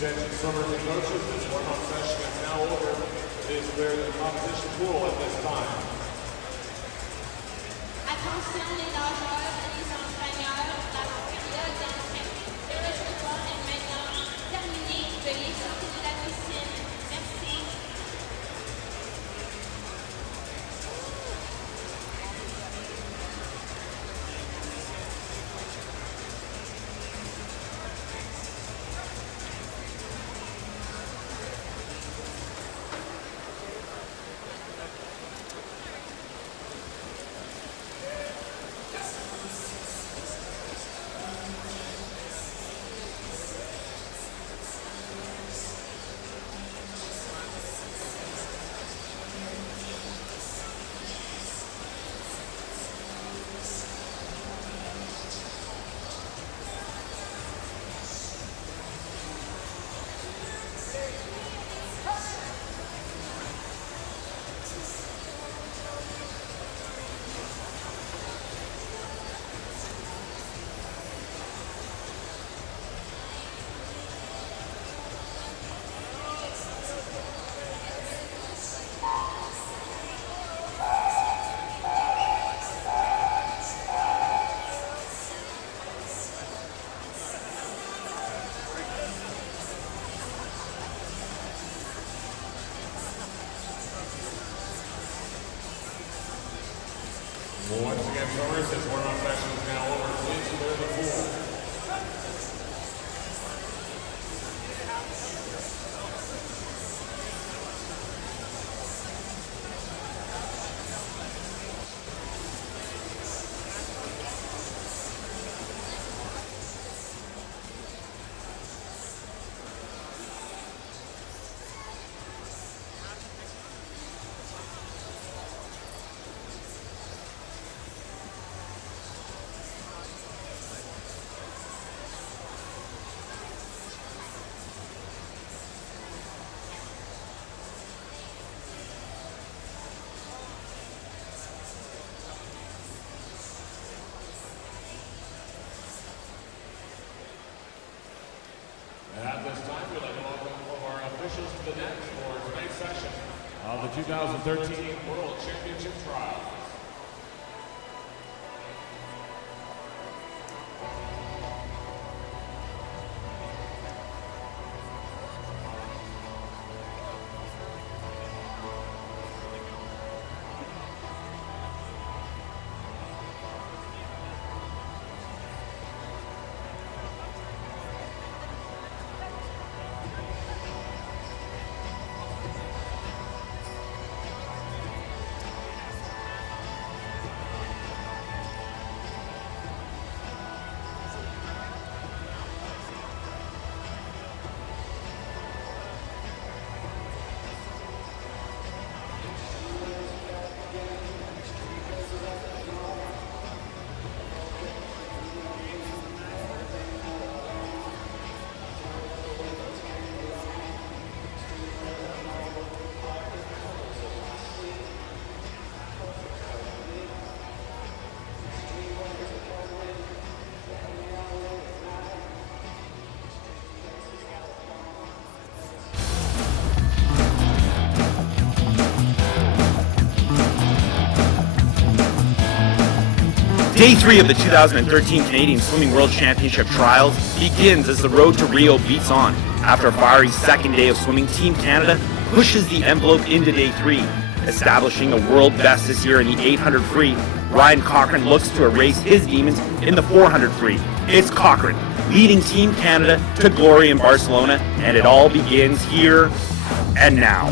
Attention swimmers and coaches, this warm-up session is now over. Please clear the competition pool at this time. Attention les nageurs et les entraîneurs, la période d'entrée de réchauffement est maintenant terminée. Veuillez sortir de la piscine. Merci. Once again, swimmers, this warm-up session is now over. Please clear the pool. At this time, we'd like to welcome all of our officials to the net for tonight's session of the 2013 World Championship Trials. Day 3 of the 2013 Canadian Swimming World Championship Trials begins as the road to Rio beats on. After a fiery second day of swimming, Team Canada pushes the envelope into Day 3. Establishing a world best this year in the 800 free, Ryan Cochran looks to erase his demons in the 400 free. It's Cochran, leading Team Canada to glory in Barcelona, and it all begins here and now.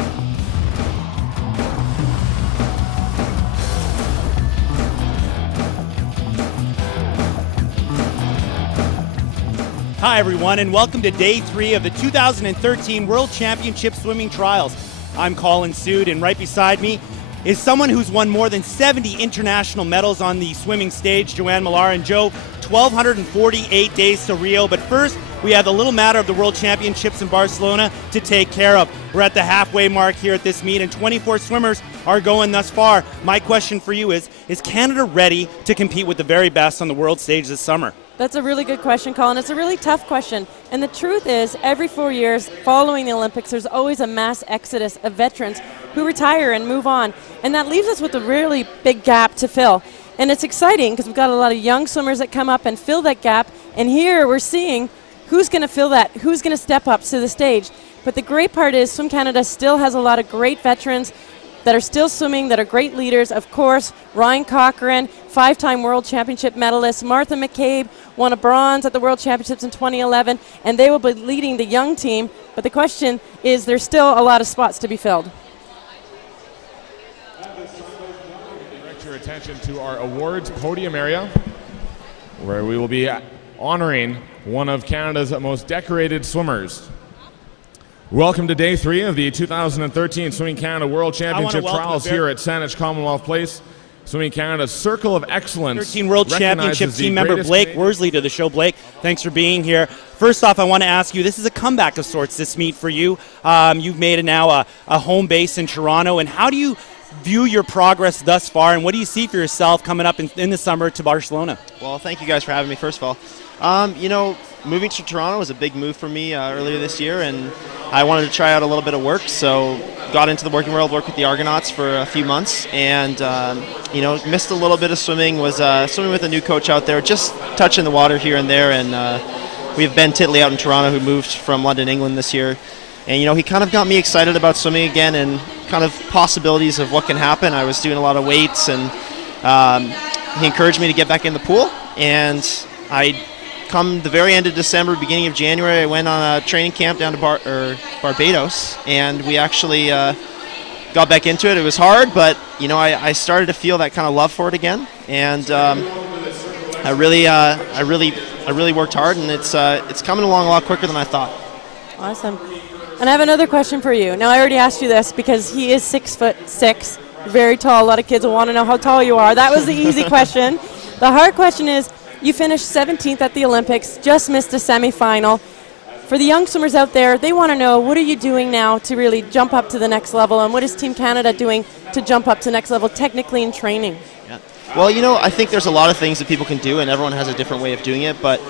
Hi everyone, and welcome to Day 3 of the 2013 World Championship Swimming Trials. I'm Colin Sood, and right beside me is someone who's won more than 70 international medals on the swimming stage, Joanne Millar. And Joe, 1,248 days to Rio, but first we have the little matter of the World Championships in Barcelona to take care of. We're at the halfway mark here at this meet, and 24 swimmers are going thus far. My question for you is Canada ready to compete with the very best on the world stage this summer? That's a really good question, Colin. It's a really tough question. And the truth is, every 4 years following the Olympics, there's always a mass exodus of veterans who retire and move on. And that leaves us with a really big gap to fill. And it's exciting because we've got a lot of young swimmers that come up and fill that gap. And here we're seeing who's going to fill that, who's going to step up to the stage. But the great part is Swim Canada still has a lot of great veterans that are still swimming, that are great leaders. Of course, Ryan Cochran, 5-time World Championship medalist. Martha McCabe won a bronze at the World Championships in 2011, and they will be leading the young team. But the question is, there's still a lot of spots to be filled. Direct your attention to our awards podium area, where we will be honoring one of Canada's most decorated swimmers. Welcome to day 3 of the 2013 Swimming Canada World Championship Trials here at Saanich Commonwealth Place. Swimming Canada's Circle of Excellence. 13 World Championship team member Blake Worsley to the show. Blake, thanks for being here. First off, I want to ask you, this is a comeback of sorts, this meet for you. You've made it now a home base in Toronto, and how do you view your progress thus far, and what do you see for yourself coming up in the summer to Barcelona? Well, thank you guys for having me, first of all. You know, moving to Toronto was a big move for me earlier this year, and I wanted to try out a little bit of work, so got into the working world, worked with the Argonauts for a few months, and you know, missed a little bit of swimming, was swimming with a new coach out there, just touching the water here and there, and we have Ben Titley out in Toronto who moved from London, England this year, and you know, he kind of got me excited about swimming again and kind of possibilities of what can happen. I was doing a lot of weights, and he encouraged me to get back in the pool, and come the very end of December, beginning of January, I went on a training camp down to Barbados, and we actually got back into it. It was hard, but you know, I started to feel that kind of love for it again, and I really worked hard, and it's coming along a lot quicker than I thought. Awesome. And I have another question for you. Now, I already asked you this because he is 6'6", very tall. A lot of kids will want to know how tall you are. That was the easy question. The hard question is, you finished 17th at the Olympics, just missed a semifinal. For the young swimmers out there, they want to know, what are you doing now to really jump up to the next level, and what is Team Canada doing to jump up to the next level technically in training? Yeah. Well, you know, I think there's a lot of things that people can do, and everyone has a different way of doing it, but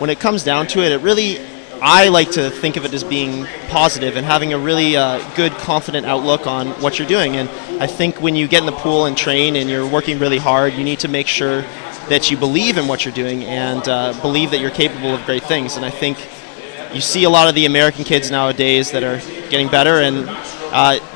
when it comes down to it, I like to think of it as being positive and having a really good, confident outlook on what you're doing. And I think when you get in the pool and train and you're working really hard, you need to make sure that you believe in what you're doing and believe that you're capable of great things. And I think you see a lot of the American kids nowadays that are getting better, and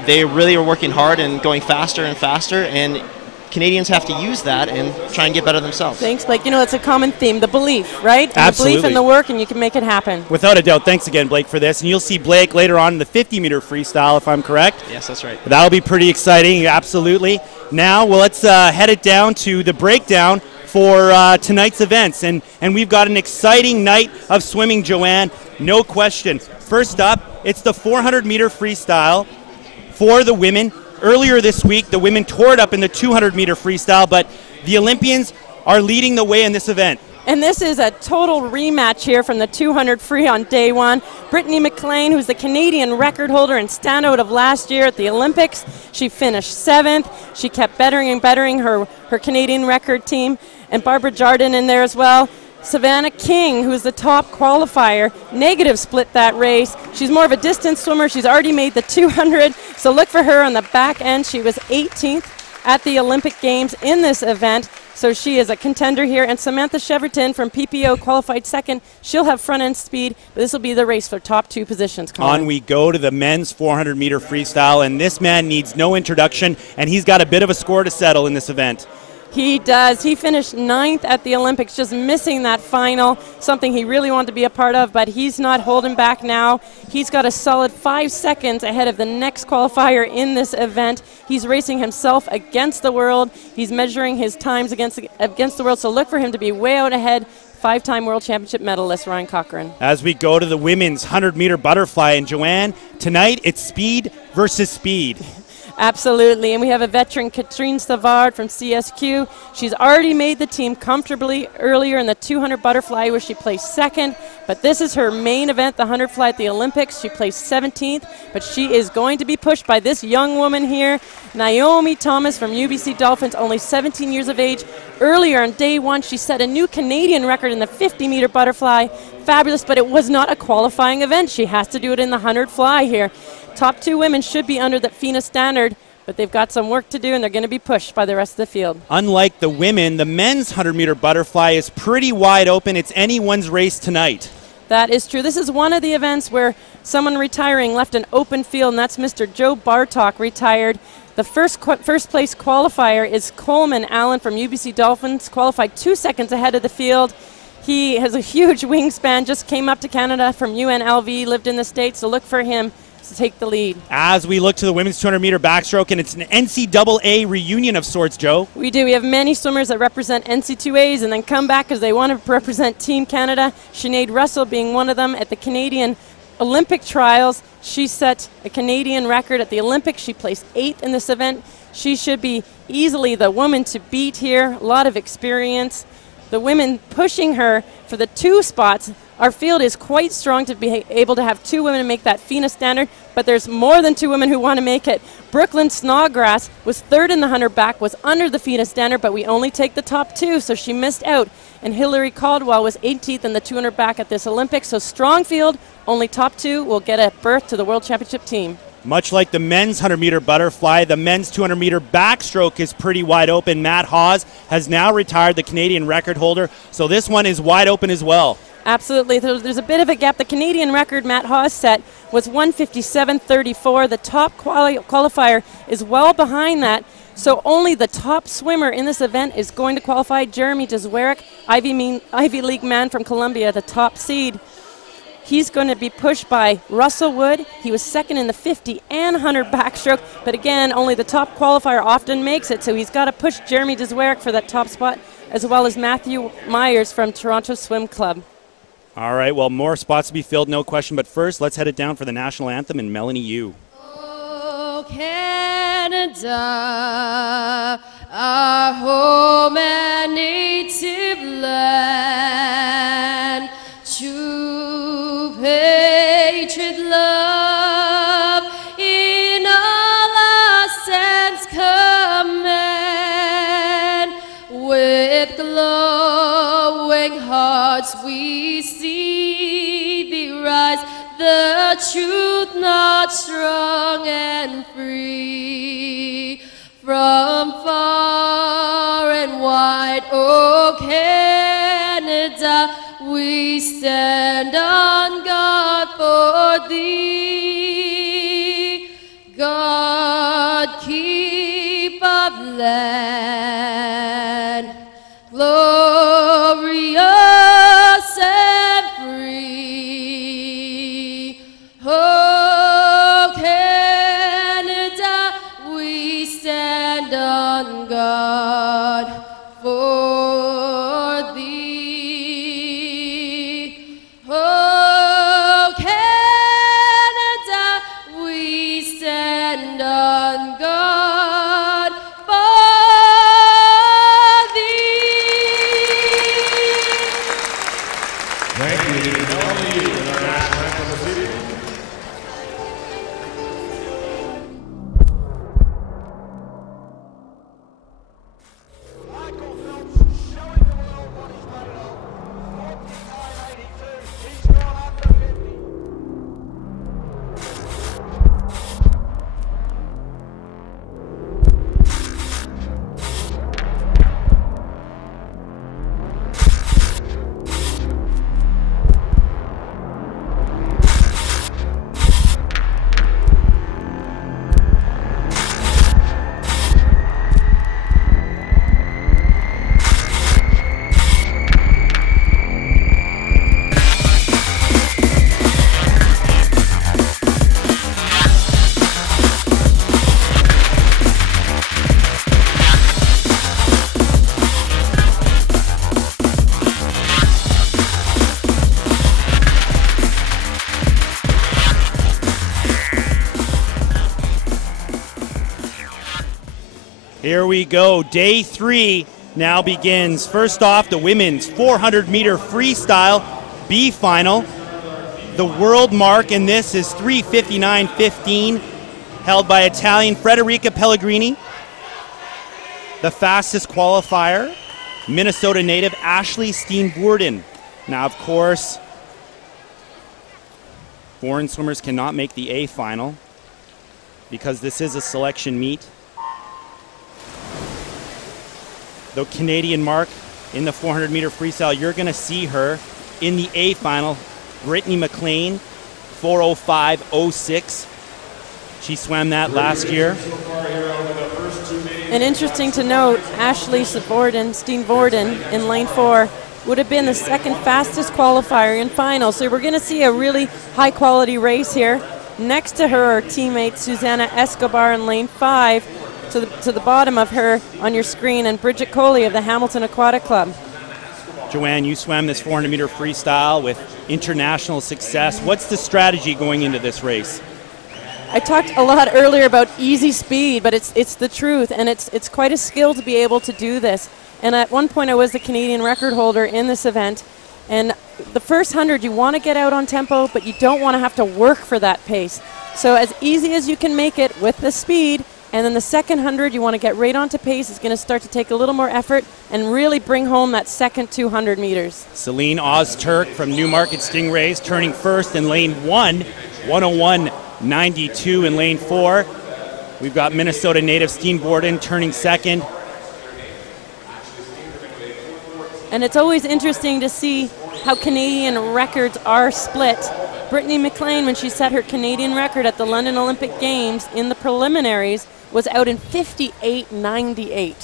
they really are working hard and going faster and faster, and Canadians have to use that and try and get better themselves. Thanks, Blake. You know, it's a common theme, the belief, right? Absolutely. The belief in the work, and you can make it happen. Without a doubt. Thanks again, Blake, for this. And you'll see Blake later on in the 50-meter freestyle, if I'm correct. Yes, that's right. That'll be pretty exciting, absolutely. Now, well, let's head it down to the breakdown for tonight's events. And we've got an exciting night of swimming, Joanne, no question. First up, it's the 400-meter freestyle for the women. Earlier this week, the women tore it up in the 200-meter freestyle, but the Olympians are leading the way in this event. And this is a total rematch here from the 200 free on day 1. Brittany McLean, who's the Canadian record holder and standout of last year at the Olympics, she finished 7th. She kept bettering her Canadian record team. And Barbara Jardin in there as well. Savannah King, who's the top qualifier, negative split that race. She's more of a distance swimmer. She's already made the 200, so look for her on the back end. She was 18th at the Olympic Games in this event, so she is a contender here. And Samantha Cheverton from PPO qualified 2nd. She'll have front-end speed, but this will be the race for top 2 positions. On we go to the men's 400-meter freestyle, and this man needs no introduction, and he's got a bit of a score to settle in this event. He does. He finished 9th at the Olympics, just missing that final, something he really wanted to be a part of, but he's not holding back now. He's got a solid 5 seconds ahead of the next qualifier in this event. He's racing himself against the world. He's measuring his times against the world, so look for him to be way out ahead. 5-time World Championship medalist Ryan Cochran. As we go to the women's 100-meter butterfly, and Joanne, tonight it's speed versus speed. Absolutely, and we have a veteran, Katrine Savard from CSQ. She's already made the team comfortably earlier in the 200 butterfly where she placed second, but this is her main event, the 100 fly at the Olympics. She placed 17th, but she is going to be pushed by this young woman here, Naomi Thomas from UBC Dolphins, only 17 years of age. Earlier on day one, she set a new Canadian record in the 50-meter butterfly. Fabulous, but it was not a qualifying event. She has to do it in the 100 fly here. Top two women should be under the FINA standard, but they've got some work to do, and they're going to be pushed by the rest of the field. Unlike the women, the men's 100-meter butterfly is pretty wide open. It's anyone's race tonight. That is true. This is one of the events where someone retiring left an open field, and that's Mr. Joe Bartok, retired. The first place qualifier is Coleman Allen from UBC Dolphins, qualified 2 seconds ahead of the field. He has a huge wingspan, just came up to Canada from UNLV, lived in the States, so look for him to take the lead. As we look to the women's 200-meter backstroke, and it's an NCAA reunion of sorts, Joe. We do. We have many swimmers that represent NC2As and then come back because they want to represent Team Canada. Sinead Russell being one of them at the Canadian Olympic trials. She set a Canadian record at the Olympics. She placed 8th in this event. She should be easily the woman to beat here. A lot of experience. The women pushing her for the 2 spots. Our field is quite strong to be able to have 2 women make that FINA standard, but there's more than 2 women who want to make it. Brooklyn Snodgrass was 3rd in the 100 back, was under the FINA standard, but we only take the top 2, so she missed out. And Hillary Caldwell was 18th in the 200 back at this Olympics, so strong field, only top 2 will get a berth to the World Championship team. Much like the men's 100-meter butterfly, the men's 200-meter backstroke is pretty wide open. Matt Hawes has now retired, the Canadian record holder, so this one is wide open as well. Absolutely. There's a bit of a gap. The Canadian record Matt Hawes set was 1:57.34. The top qualifier is well behind that, so only the top swimmer in this event is going to qualify. Jeremy Dzwerek, Ivy League man from Columbia, the top seed. He's going to be pushed by Russell Wood. He was 2nd in the 50 and 100 backstroke, but again, only the top qualifier often makes it, so he's got to push Jeremy Dzwerek for that top spot, as well as Matthew Myers from Toronto Swim Club. All right, well, more spots to be filled, no question, but first, let's head it down for the national anthem and Melanie Yu. Oh, Canada, our home and native land, true patriot love in all our sense command. With glowing hearts we see thee rise, the truth not strong and free. From far and wide, oh Canada, we stand on guard for thee. God keep our land glorious and free. Oh Canada, we stand on guard for thee. Oh Canada, Here we go. Day 3 now begins. First off, the women's 400-meter freestyle B final. The world mark in this is 3:59.15, held by Italian Federica Pellegrini. The fastest qualifier, Minnesota native Ashley Steenvoorden. Now, of course, foreign swimmers cannot make the A final because this is a selection meet. The Canadian mark in the 400-meter freestyle, you're going to see her in the A final. Brittany McLean, 4:05.06. She swam that last year. And interesting to note, Ashley Steenvoorden in lane 4 would have been the second fastest qualifier in final. So we're going to see a really high-quality race here. Next to her, our teammate Susanna Escobar in lane 5. To the bottom of her on your screen, and Bridget Coley of the Hamilton Aquatic Club. Joanne, you swam this 400-meter freestyle with international success. What's the strategy going into this race? I talked a lot earlier about easy speed, but it's the truth, and it's quite a skill to be able to do this. And at one point, I was the Canadian record holder in this event. And the first 100, you want to get out on tempo, but you don't want to have to work for that pace. So as easy as you can make it with the speed, and then the second 100, you want to get right onto pace. It's going to start to take a little more effort and really bring home that second 200 meters. Celine Ozturk from Newmarket Stingrays turning first in lane 1, 101.92 in lane 4. We've got Minnesota native Steenvoorden turning second. And it's always interesting to see how Canadian records are split. Brittany McLean, when she set her Canadian record at the London Olympic Games in the preliminaries, was out in 58.98.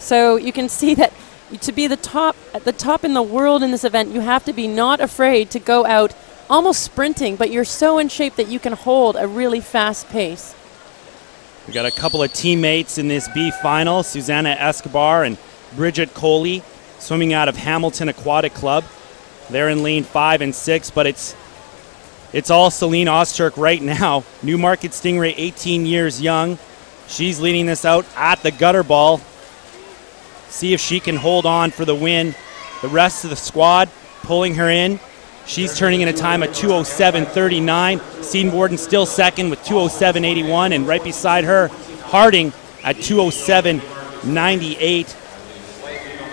So you can see that to be at the top in the world in this event, you have to be not afraid to go out almost sprinting, but you're so in shape that you can hold a really fast pace. We got a couple of teammates in this B final, Susanna Escobar and Bridget Coley, swimming out of Hamilton Aquatic Club. They're in lane 5 and 6, but it's all Celine Ozturk right now. Newmarket Stingray, 18 years young. She's leading this out at the gutter ball. See if she can hold on for the win. The rest of the squad pulling her in. She's turning in a time of 2:07.39. Steenvoorden still second with 2:07.81, and right beside her, Harding at 2:07.98.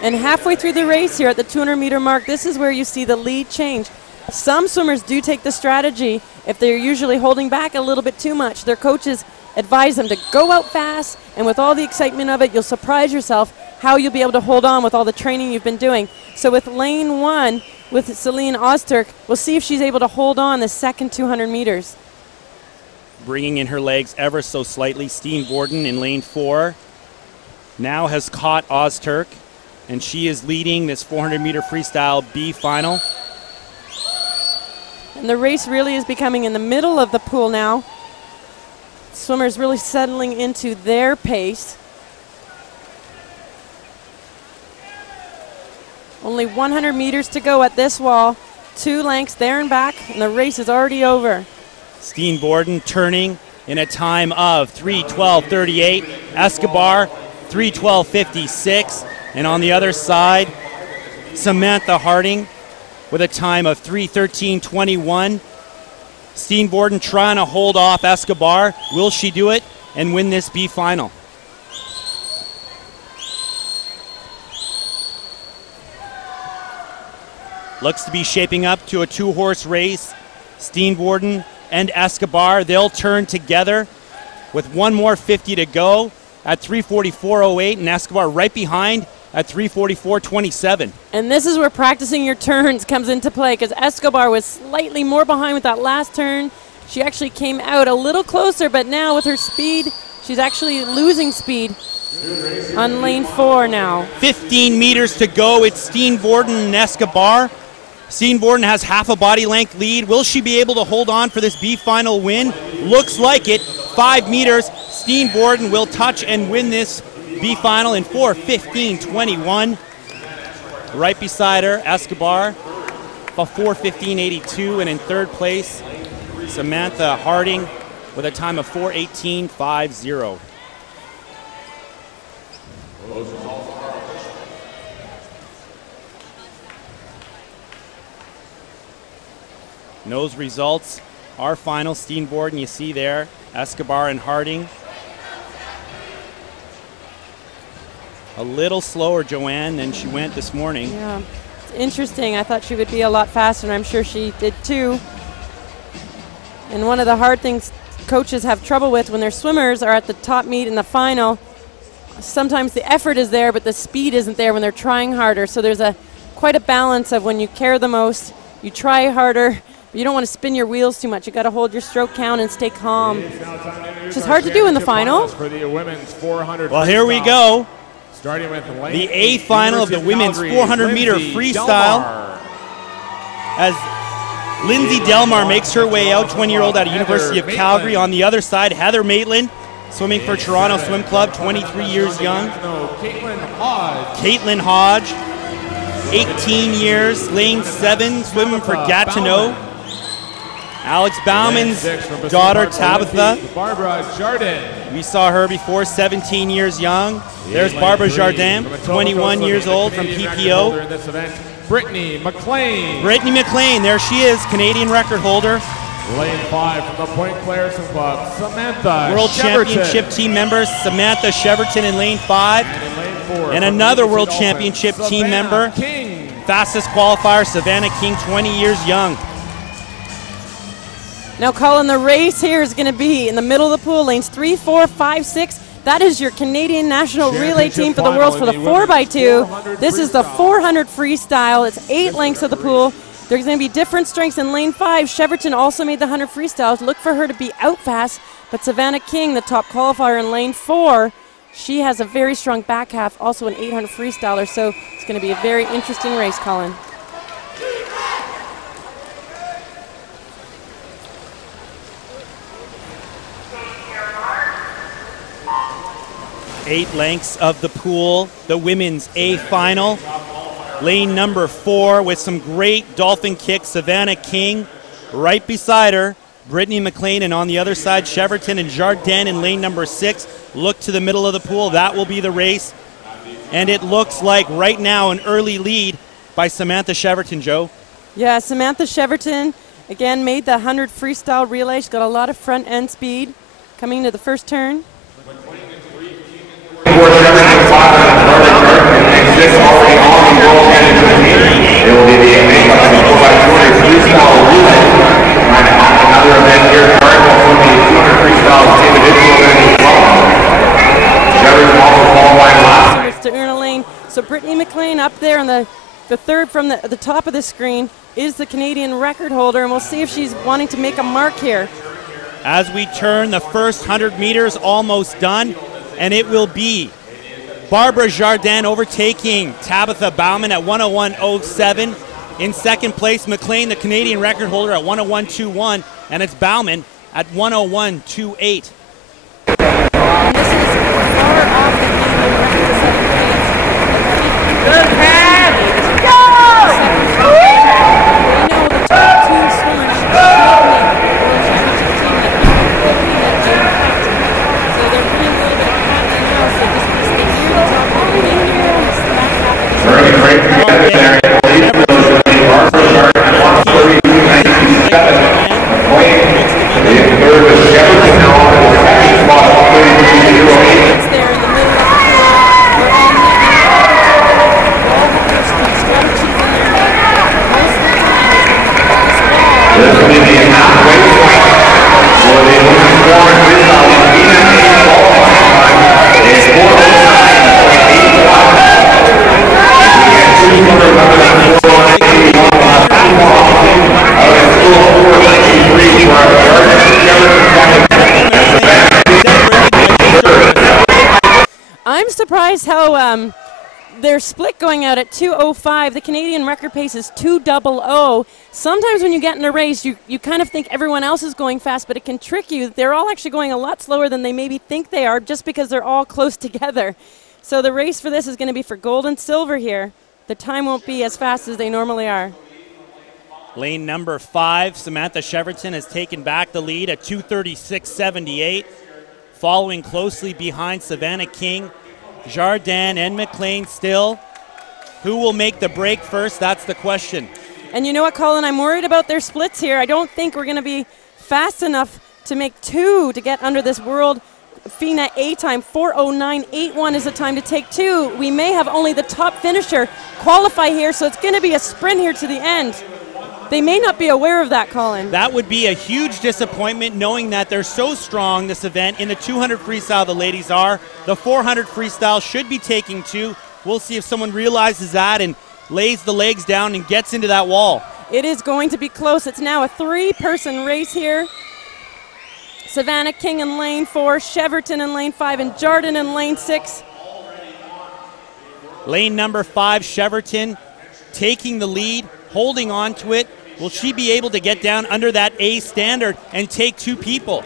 And halfway through the race here at the 200-meter mark, this is where you see the lead change. Some swimmers do take the strategy, if they're usually holding back a little bit too much, their coaches advise them to go out fast, and with all the excitement of it, you'll surprise yourself how you'll be able to hold on with all the training you've been doing. So with lane 1, with Celine Ozturk, we'll see if she's able to hold on the second 200 meters. Bringing in her legs ever so slightly, Steenvoorden in lane 4 now has caught Ozturk, and she is leading this 400-meter freestyle B final. And the race really is becoming in the middle of the pool now. Swimmers really settling into their pace. Only 100 meters to go at this wall. 2 lengths there and back, and the race is already over. Steenvoorden turning in a time of 3:12.38. Escobar, 3:12.56. And on the other side, Samantha Harding with a time of 3:13.21. Steenvoorden trying to hold off Escobar. Will she do it and win this B final? Looks to be shaping up to a 2-horse race. Steenvoorden and Escobar, they'll turn together with one more 50 to go at 3:44.08, and Escobar right behind at 3:44.27. And this is where practicing your turns comes into play, because Escobar was slightly more behind with that last turn. She actually came out a little closer, but now with her speed, she's actually losing speed on lane 4 now. 15 meters to go. It's Steenvoorden and Escobar. Steenvoorden has half a body length lead. Will she be able to hold on for this B final win? Looks like it. 5 meters. Steenvoorden will touch and win this B final in 4:15.21. Right beside her, Escobar, 4:15.82, and in third place, Samantha Harding with a time of 4:18.50. And those results are final. Steenbord, and you see there, Escobar and Harding. A little slower, Joanne, than she went this morning. Yeah, it's interesting. I thought she would be a lot faster, and I'm sure she did too. And one of the hard things coaches have trouble with when their swimmers are at the top meet in the final, sometimes the effort is there, but the speed isn't there when they're trying harder. So there's quite a balance of when you care the most, you try harder, but you don't want to spin your wheels too much. You got to hold your stroke count and stay calm, which is hard to do in the final. For the women's 400 well, here we go. Starting with the A final of the women's 400-meter freestyle. As Lindsay Delmar makes her way out, 20-year-old out of University of Calgary. On the other side, Heather Maitland, swimming for Toronto Swim Club, 23 years young. Caitlin Hodge, 18 years, lane 7, swimming for Gatineau. Alex Bauman's daughter, Tabitha. Barbara Jardin. We saw her before, 17 years young. There's Barbara Jardin, 21 years old from PPO. Brittany McLean. Brittany McLean, there she is, Canadian record holder. Lane 5 from the Point Claire Swim Club, Samantha World Cheverton. Championship team members, Samantha Cheverton in lane 5. And in lane 4, and another World Championship team member, King. fastest qualifier, Savannah King, 20 years young. Now, Colin, the race here is going to be in the middle of the pool, lanes 3, 4, 5, 6. That is your Canadian national relay team for the Worlds for the 4x2. This is the 400 freestyle. It's 8 lengths of the pool. There's going to be different strengths in lane 5. Cheverton also made the 100 freestyles. Look for her to be out fast. But Savannah King, the top qualifier in lane 4, she has a very strong back half, also an 800 freestyler. So it's going to be a very interesting race, Colin. Eight lengths of the pool, the women's A final. Lane number 4 with some great dolphin kicks. Savannah King right beside her. Brittany McLean, and on the other side, Cheverton and Jardin in lane number 6. Look to the middle of the pool. That will be the race. And it looks like right now an early lead by Samantha Cheverton, Joe. Yeah, Samantha Cheverton, again, made the 100 freestyle relay. She's got a lot of front end speed coming into the first turn. It will be the 4x200 freestyle relay. Another event here at Cardinal from the 200 freestyle individual event. Cheverton also qualified last. To earn a lane. So Brittany McLean up there on the third from the top of the screen is the Canadian record holder, and we'll see if she's wanting to make a mark here. As we turn, the first 100 meters almost done, and it will be Barbara Jardin overtaking Tabitha Bauman at 101.07. In second place, McLean, the Canadian record holder, at 101.21, and it's Bauman at 101.28. And this is far off the Canadian record setting pace. Good pass! Go! We know the top 2 swimmers should be making the World Championship team that people looking at Jim Hunt. So they're putting a little bit of pressure now, so just be stay near the top, be near the back half of the I'm surprised how their split going out at 2:05. The Canadian record pace is 2:00. Sometimes when you get in a race, you kind of think everyone else is going fast, but it can trick you. They're all actually going a lot slower than they maybe think they are just because they're all close together. So the race for this is going to be for gold and silver here. The time won't be as fast as they normally are. Lane number 5, Samantha Cheverton has taken back the lead at 2:36.78. Following closely behind Savannah King, Jardin and McLean still. Who will make the break first? That's the question. And you know what, Colin? I'm worried about their splits here. I don't think we're going to be fast enough to make 2 to get under this world FINA A time. 4:09.81 is the time to take 2. We may have only the top finisher qualify here, so it's going to be a sprint here to the end. They may not be aware of that, Colin. That would be a huge disappointment, knowing that they're so strong this event. In the 200 freestyle, the ladies are. The 400 freestyle should be taking 2. We'll see if someone realizes that and lays the legs down and gets into that wall. It is going to be close. It's now a 3-person race here. Savannah King in lane 4, Cheverton in lane 5, and Jardin in lane 6. Lane number 5, Cheverton, taking the lead, holding on to it. Will she be able to get down under that A standard and take 2 people?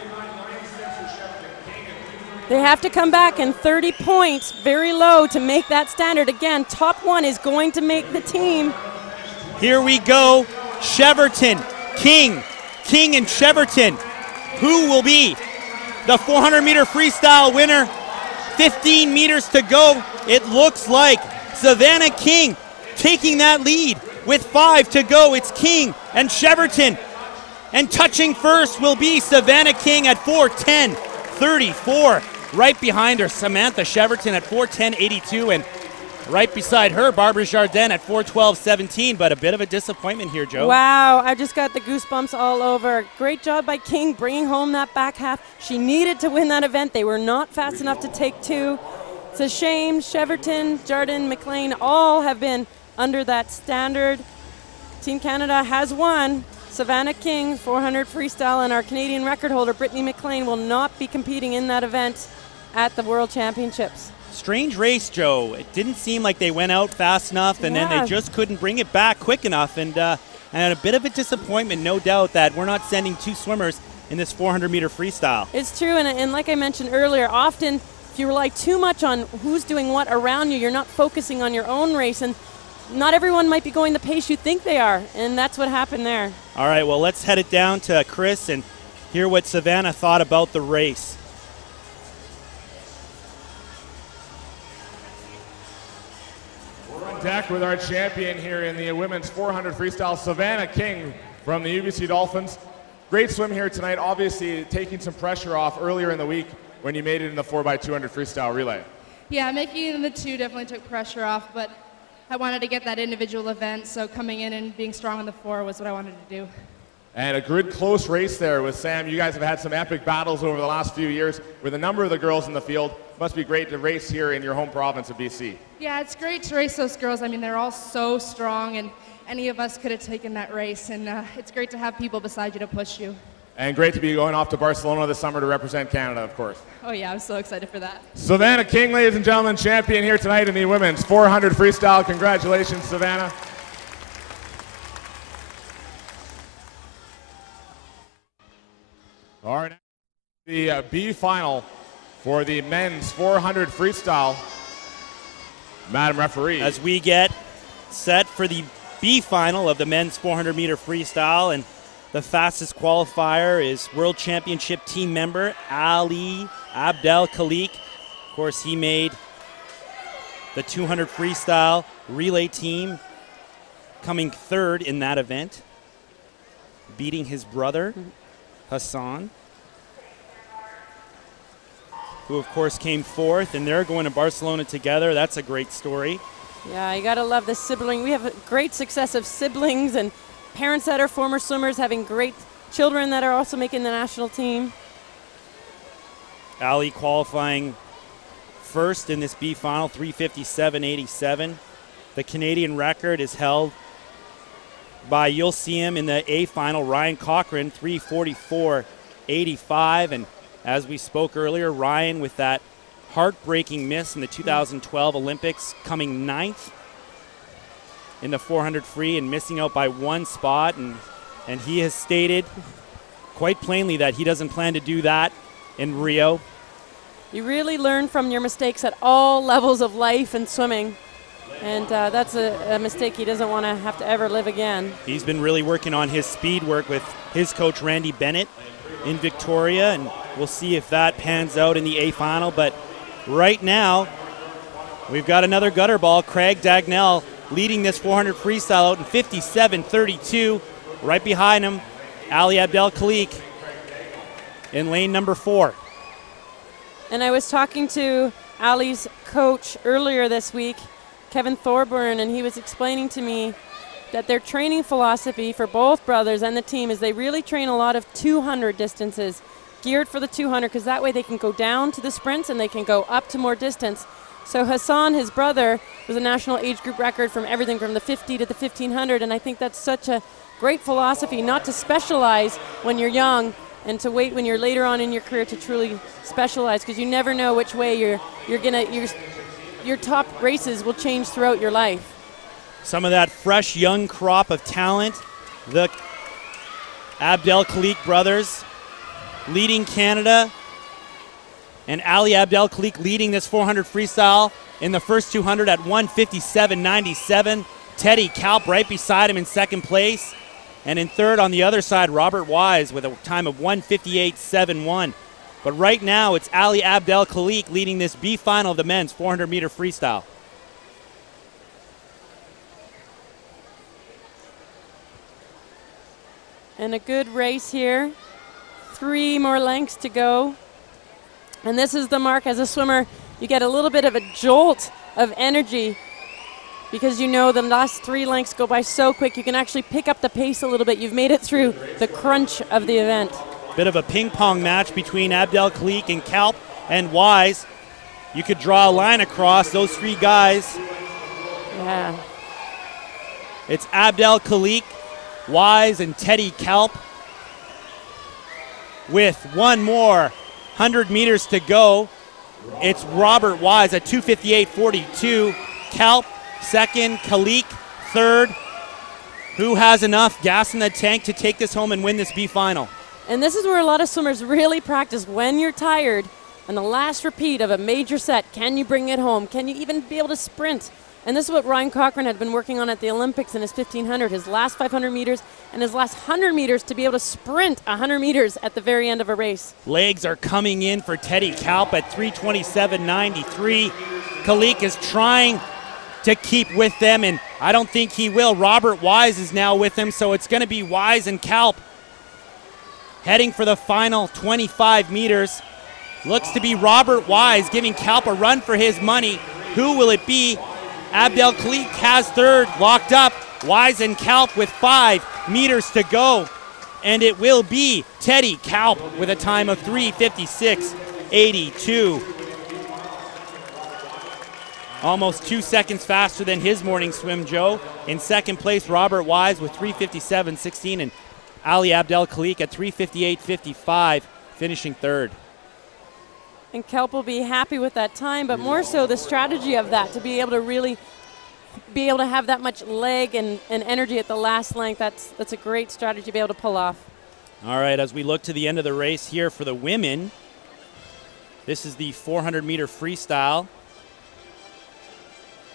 They have to come back in 30 points, very low, to make that standard. Again, top 1 is going to make the team. Here we go. Cheverton, King and Cheverton. Who will be the 400-meter freestyle winner? 15 meters to go. It looks like Savannah King taking that lead. With 5 to go, it's King and Cheverton. And touching first will be Savannah King at 4:10.34. Right behind her, Samantha Cheverton at 4:10.82. And right beside her, Barbara Jardin at 4:12.17. But a bit of a disappointment here, Joe. Wow, I just got the goosebumps all over. Great job by King bringing home that back half. She needed to win that event. They were not fast enough to take 2. It's a shame. Cheverton, Jardin, McLean all have been under that standard. Team Canada has won. Savannah King, 400 freestyle, and our Canadian record holder, Brittany McLean, will not be competing in that event at the World Championships. Strange race, Joe. It didn't seem like they went out fast enough, and then they just couldn't bring it back quick enough. And a bit of a disappointment, no doubt, that we're not sending 2 swimmers in this 400-meter freestyle. It's true, and like I mentioned earlier, often if you rely too much on who's doing what around you, you're not focusing on your own race, and not everyone might be going the pace you think they are, and that's what happened there. All right, well, let's head it down to Chris and hear what Savannah thought about the race. We're on deck with our champion here in the women's 400 freestyle, Savannah King from the UBC Dolphins. Great swim here tonight, obviously taking some pressure off earlier in the week when you made it in the 4x200 freestyle relay. Yeah, making it in the 2 definitely took pressure off, but I wanted to get that individual event, so coming in and being strong on the 4 was what I wanted to do. And a good close race there with Sam. You guys have had some epic battles over the last few years with a number of the girls in the field. Must be great to race here in your home province of BC. Yeah, it's great to race those girls. I mean, they're all so strong, and any of us could have taken that race, and it's great to have people beside you to push you. And great to be going off to Barcelona this summer to represent Canada, of course. Oh yeah, I'm so excited for that. Savannah King, ladies and gentlemen, champion here tonight in the women's 400 freestyle. Congratulations, Savannah. All right, the B final for the men's 400 freestyle. Madam Referee. As we get set for the B final of the men's 400-meter freestyle, and the fastest qualifier is World Championship team member Ali Abdel Khalik. Of course, he made the 200 freestyle relay team, coming 3rd in that event, beating his brother, Hassan, who of course came 4th, and they're going to Barcelona together. That's a great story. Yeah, you gotta love the sibling. We have a great success of siblings and parents that are former swimmers having great children that are also making the national team. Ali qualifying 1st in this B final, 3:57.87. The Canadian record is held by, you'll see him in the A final, Ryan Cochran, 3:44.85. And as we spoke earlier, Ryan with that heartbreaking miss in the 2012 Olympics, coming 9th in the 400 free and missing out by 1 spot. And he has stated quite plainly that he doesn't plan to do that in Rio. You really learn from your mistakes at all levels of life and swimming. And that's a mistake he doesn't want to have to ever live again. He's been really working on his speed work with his coach, Randy Bennett, in Victoria, and we'll see if that pans out in the A final. But right now, we've got another gutter ball. Craig Dagnell leading this 400 freestyle out in 57.32. Right behind him, Ali Abdel-Khalik in lane number 4. And I was talking to Ali's coach earlier this week, Kevin Thorburn, and he was explaining to me that their training philosophy for both brothers and the team is they really train a lot of 200 distances, geared for the 200, because that way they can go down to the sprints and they can go up to more distance. So Hassan, his brother, was a national age group record from everything from the 50 to the 1500, and I think that's such a great philosophy, not to specialize when you're young and to wait when you're later on in your career to truly specialize, because you never know which way your top races will change throughout your life. Some of that fresh young crop of talent, the Abdel-Khalik brothers leading Canada, and Ali Abdel-Khalik leading this 400 freestyle in the first 200 at 1:57.97. Teddy Kalp right beside him in second place. And in third on the other side, Robert Wise with a time of 1:58.71. But right now, it's Ali Abdel-Khalik leading this B final of the men's 400-meter freestyle. And a good race here. 3 more lengths to go. And this is the mark. As a swimmer, you get a little bit of a jolt of energy because you know the last 3 lengths go by so quick. You can actually pick up the pace a little bit. You've made it through the crunch of the event. Bit of a ping pong match between Abdel-Khalik and Kalp and Wise. You could draw a line across those 3 guys. Yeah. It's Abdel-Khalik, Wise, and Teddy Kalp with 1 more 100 meters to go. It's Robert Wise at 2:58.42. Kalp second, Khalik third. Who has enough gas in the tank to take this home and win this B final? And this is where a lot of swimmers really practice. When you're tired, on the last repeat of a major set, can you bring it home? Can you even be able to sprint? And this is what Ryan Cochran had been working on at the Olympics in his 1500, his last 500 meters and his last 100 meters to be able to sprint 100 meters at the very end of a race. Legs are coming in for Teddy Kalp at 3:27.93. Khalik is trying to keep with them, and I don't think he will. Robert Wise is now with him, so it's going to be Wise and Kalp heading for the final 25 meters. Looks to be Robert Wise giving Kalp a run for his money. Who will it be? Abdel-Khalik has third, locked up. Wise and Kalp with 5 meters to go. And it will be Teddy Kalp with a time of 3:56.82. Almost 2 seconds faster than his morning swim, Joe. In second place, Robert Wise with 3:57.16, and Ali Abdel-Khalik at 3:58.55, finishing third. And Kalp will be happy with that time, but more so the strategy of that, to be able to really be able to have that much leg and energy at the last length. That's a great strategy to be able to pull off. All right, as we look to the end of the race here for the women, this is the 400-meter freestyle.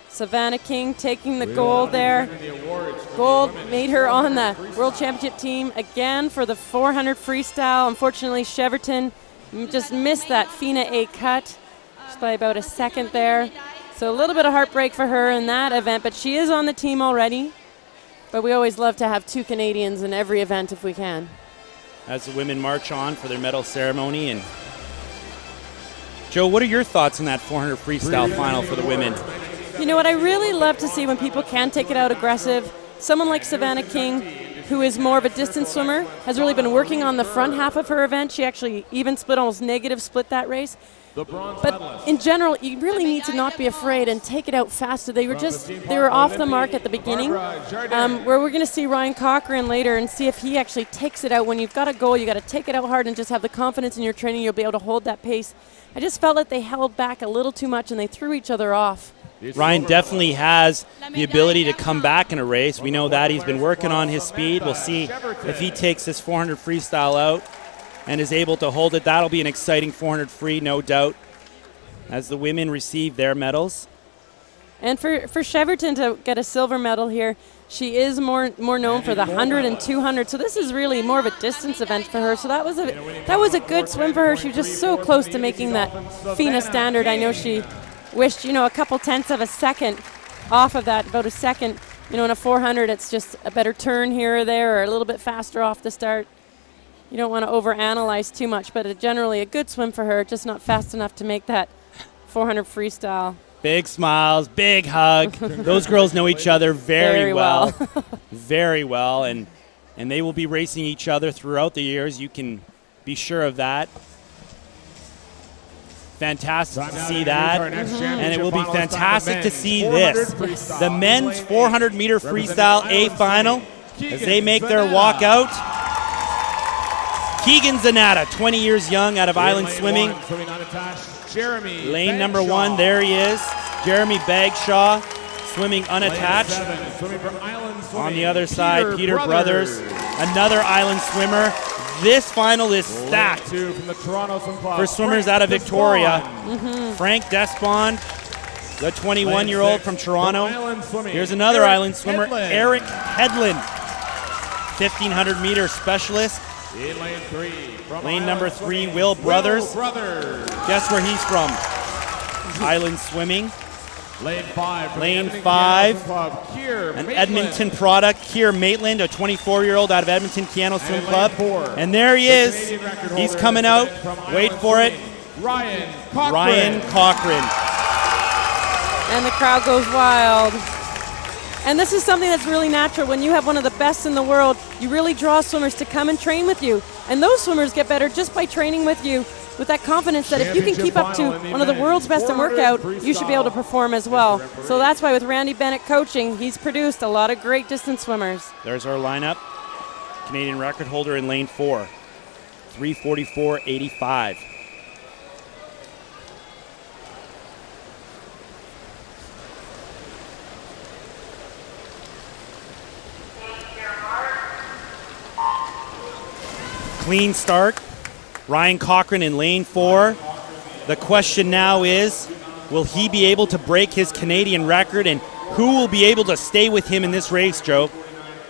Savannah King taking the gold there. Gold made her on the World Championship team again for the 400 freestyle. Unfortunately, Cheverton just missed that FINA A cut just by about a second there. So a little bit of heartbreak for her in that event, but she is on the team already. But we always love to have 2 Canadians in every event if we can. As the women march on for their medal ceremony. And Joe, what are your thoughts on that 400 freestyle final for the women? You know what, I really love to see when people can take it out aggressive. Someone like Savannah King, who is more of a distance swimmer, has really been working on the front half of her event. She actually even split, almost negative split that race. But in general, you really need to not be afraid and take it out faster. They were off the mark at the beginning, where we're going to see Ryan Cochran later and see if he actually takes it out. When you've got a goal, you got to take it out hard and just have the confidence in your training you'll be able to hold that pace. I just felt like they held back a little too much and they threw each other off. Ryan definitely has the ability to come back in a race. We know that. He's been working on his speed. We'll see if he takes this 400 freestyle out and is able to hold it. That'll be an exciting 400 free, no doubt, as the women receive their medals. And for Cheverton to get a silver medal here, she is more known for the 100 and 200. So this is really more of a distance event for her. So that was a good swim for her. She was just so close to making that FINA standard. I know she wished, a couple tenths of a second off of that, about a second. You know, in a 400, it's just a better turn here or there, or a little bit faster off the start. You don't want to overanalyze too much, but generally a good swim for her, just not fast enough to make that 400 freestyle. Big smiles, big hug. Those girls know each other very well. Very well, and they will be racing each other throughout the years. You can be sure of that. Fantastic to see that, and it will be fantastic to see this. The men's 400-meter freestyle A final as they make their walk out. Keegan Zanata, 20 years young, out of Island Swimming. Lane number 1, there he is. Jeremy Bagshaw, swimming unattached. On the other side, Peter Brothers, another Island swimmer. This final is stacked for swimmers out of Victoria. Frank Despond, the 21-year-old from Toronto. Here's another Island swimmer, Eric Hedlund, 1,500-meter specialist. Lane number 3, Will Brothers. Guess where he's from? Island swimming. Lane 5, an Edmonton product, Keir Maitland, a 24-year-old out of Edmonton Piano Swim Club. And there he is. He's coming out. Wait for it. Ryan Cochran. And the crowd goes wild. And this is something that's really natural. When you have one of the best in the world, you really draw swimmers to come and train with you. And those swimmers get better just by training with you, with that confidence that if you can keep up to one of the world's best in workout, you should be able to perform as well. So that's why with Randy Bennett coaching, he's produced a lot of great distance swimmers. There's our lineup. Canadian record holder in lane 4, 3:44.85. Clean start. Ryan Cochran in lane 4. The question now is, will he be able to break his Canadian record, and who will be able to stay with him in this race, Joe?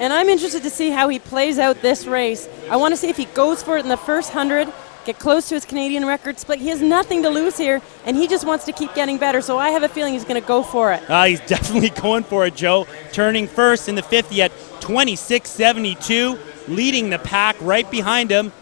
And I'm interested to see how he plays out this race. I want to see if he goes for it in the first 100, get close to his Canadian record split. He has nothing to lose here, and he just wants to keep getting better, so I have a feeling he's going to go for it. He's definitely going for it, Joe. Turning first in the 50 at 26.72, leading the pack right behind him.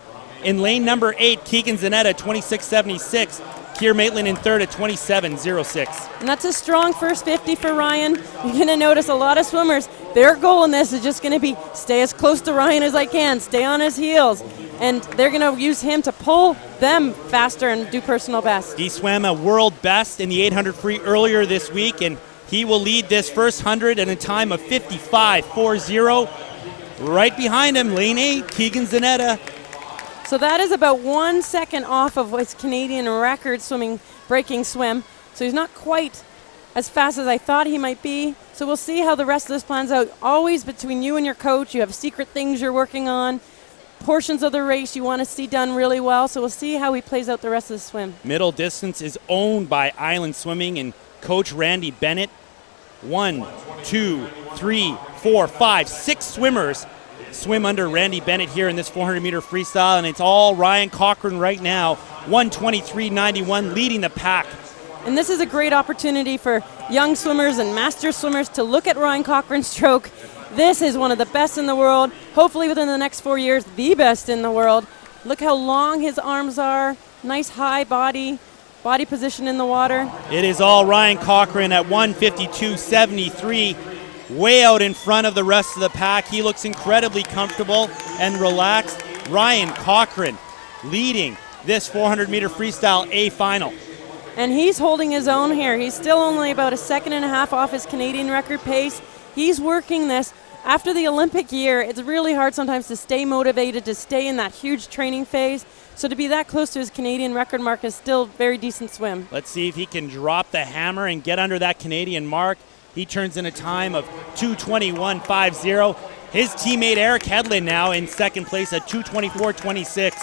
In lane number 8, Keegan Zanetta, 26.76. Keir Maitland in third at 27.06. And that's a strong first 50 for Ryan. You're going to notice a lot of swimmers, their goal in this is just going to be stay as close to Ryan as I can, stay on his heels. And they're going to use him to pull them faster and do personal best. He swam a world best in the 800 free earlier this week, and he will lead this first 100 in a time of 55.40. Right behind him, lane 8, Keegan Zanetta. So that is about 1 second off of his Canadian record breaking swim. So he's not quite as fast as I thought he might be. So we'll see how the rest of this plans out. Always between you and your coach, you have secret things you're working on, portions of the race you want to see done really well. So we'll see how he plays out the rest of the swim. Middle distance is owned by Island Swimming and Coach Randy Bennett. 1, 2, 3, 4, 5, 6 swimmers swim under Randy Bennett here in this 400-meter freestyle, and it's all Ryan Cochran right now, 1:23.91, leading the pack. And this is a great opportunity for young swimmers and master swimmers to look at Ryan Cochran's stroke. This is one of the best in the world, hopefully within the next 4 years, the best in the world. Look how long his arms are, nice high body position in the water. It is all Ryan Cochran at 1:52.73. Way out in front of the rest of the pack. He looks incredibly comfortable and relaxed. Ryan Cochran leading this 400-meter freestyle A final. And he's holding his own here. He's still only about a second and a half off his Canadian record pace. He's working this. After the Olympic year, it's really hard sometimes to stay motivated, to stay in that huge training phase. So to be that close to his Canadian record mark is still a very decent swim. Let's see if he can drop the hammer and get under that Canadian mark. He turns in a time of 2:21.50. His teammate Eric Hedlund now in second place at 2:24.26.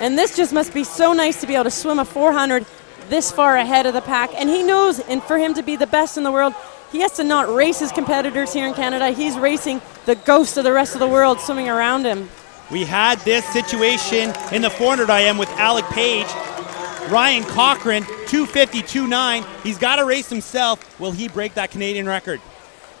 And this just must be so nice to be able to swim a 400 this far ahead of the pack. And he knows, and for him to be the best in the world, he has to not race his competitors here in Canada. He's racing the ghost of the rest of the world swimming around him. We had this situation in the 400 IM with Alec Page. Ryan Cochran, 2:52.9. He's got to race himself. Will he break that Canadian record?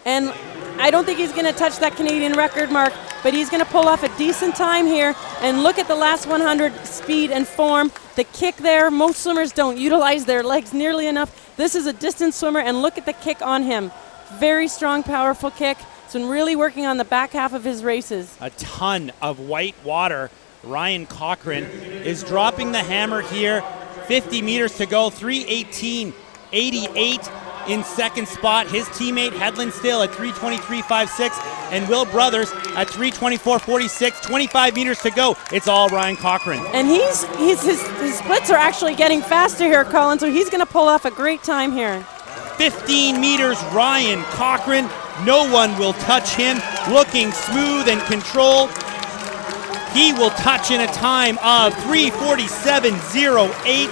And I don't think he's going to touch that Canadian record, Mark, but he's going to pull off a decent time here. And look at the last 100 speed and form. The kick there, most swimmers don't utilize their legs nearly enough. This is a distance swimmer, and look at the kick on him. Very strong, powerful kick. He's been really working on the back half of his races. A ton of white water. Ryan Cochran is dropping the hammer here. 50 meters to go, 3:18.88 in second spot. His teammate Hedlund still at 3:23.56, and Will Brothers at 3:24.46. 25 meters to go. It's all Ryan Cochran. And his splits are actually getting faster here, Colin, so he's going to pull off a great time here. 15 meters, Ryan Cochran. No one will touch him. Looking smooth and controlled. He will touch in a time of 3:47.08.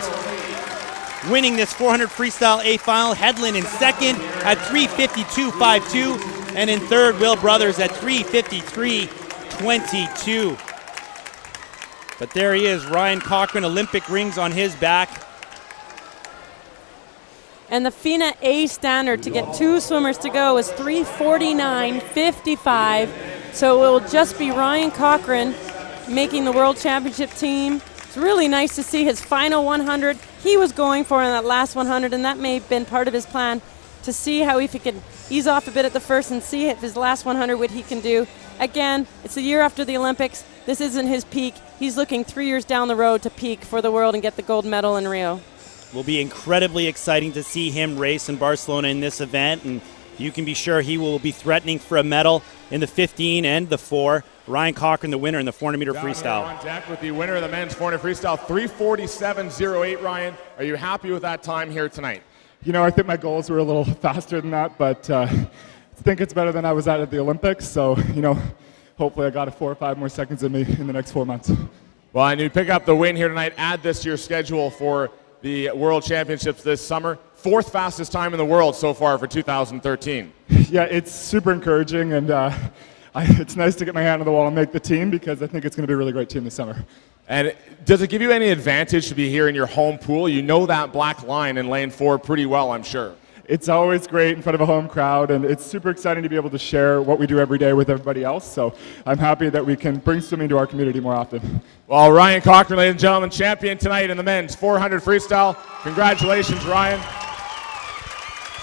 Winning this 400 freestyle A final. Hedlund in second at 3:52.52. And in third, Will Brothers at 3:53.22. But there he is, Ryan Cochran, Olympic rings on his back. And the FINA A standard to get two swimmers to go is 3:49.55. So it will just be Ryan Cochran making the World Championship team. It's really nice to see his final 100. He was going for in that last 100, and that may have been part of his plan, to see how if he could ease off a bit at the first and see if his last 100 what he can do. Again, it's the year after the Olympics. This isn't his peak. He's looking 3 years down the road to peak for the world and get the gold medal in Rio. Will be incredibly exciting to see him race in Barcelona in this event, and you can be sure he will be threatening for a medal in the 15 and the 4. Ryan Cochran, the winner in the 400-meter freestyle. On deck with the winner of the men's 400 freestyle, 3:47.08. Ryan, are you happy with that time here tonight? You know, I think my goals were a little faster than that, but I think it's better than I was at the Olympics. So, you know, hopefully I got 4 or 5 more seconds in me in the next 4 months. Well, and you pick up the win here tonight. Add this to your schedule for the World Championships this summer. 4th fastest time in the world so far for 2013. Yeah, it's super encouraging, and it's nice to get my hand on the wall and make the team, because I think it's going to be a really great team this summer. And does it give you any advantage to be here in your home pool? You know that black line in lane 4 pretty well, I'm sure. It's always great in front of a home crowd, and it's super exciting to be able to share what we do every day with everybody else. So I'm happy that we can bring swimming to our community more often. Well, Ryan Cochran, ladies and gentlemen, champion tonight in the men's 400 freestyle. Congratulations, Ryan.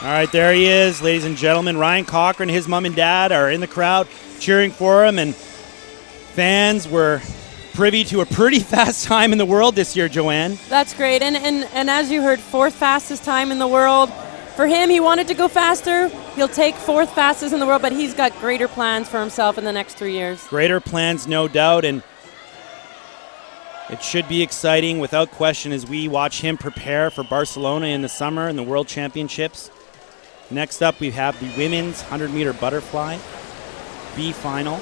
All right, there he is, ladies and gentlemen. Ryan Cochran, his mom and dad are in the crowd cheering for him, and fans were privy to a pretty fast time in the world this year, Joanne. That's great, and as you heard, 4th fastest time in the world. For him, he wanted to go faster. He'll take 4th fastest in the world, but he's got greater plans for himself in the next 3 years. Greater plans, no doubt, and it should be exciting without question as we watch him prepare for Barcelona in the summer and the World Championships. Next up, we have the women's 100-meter butterfly B final.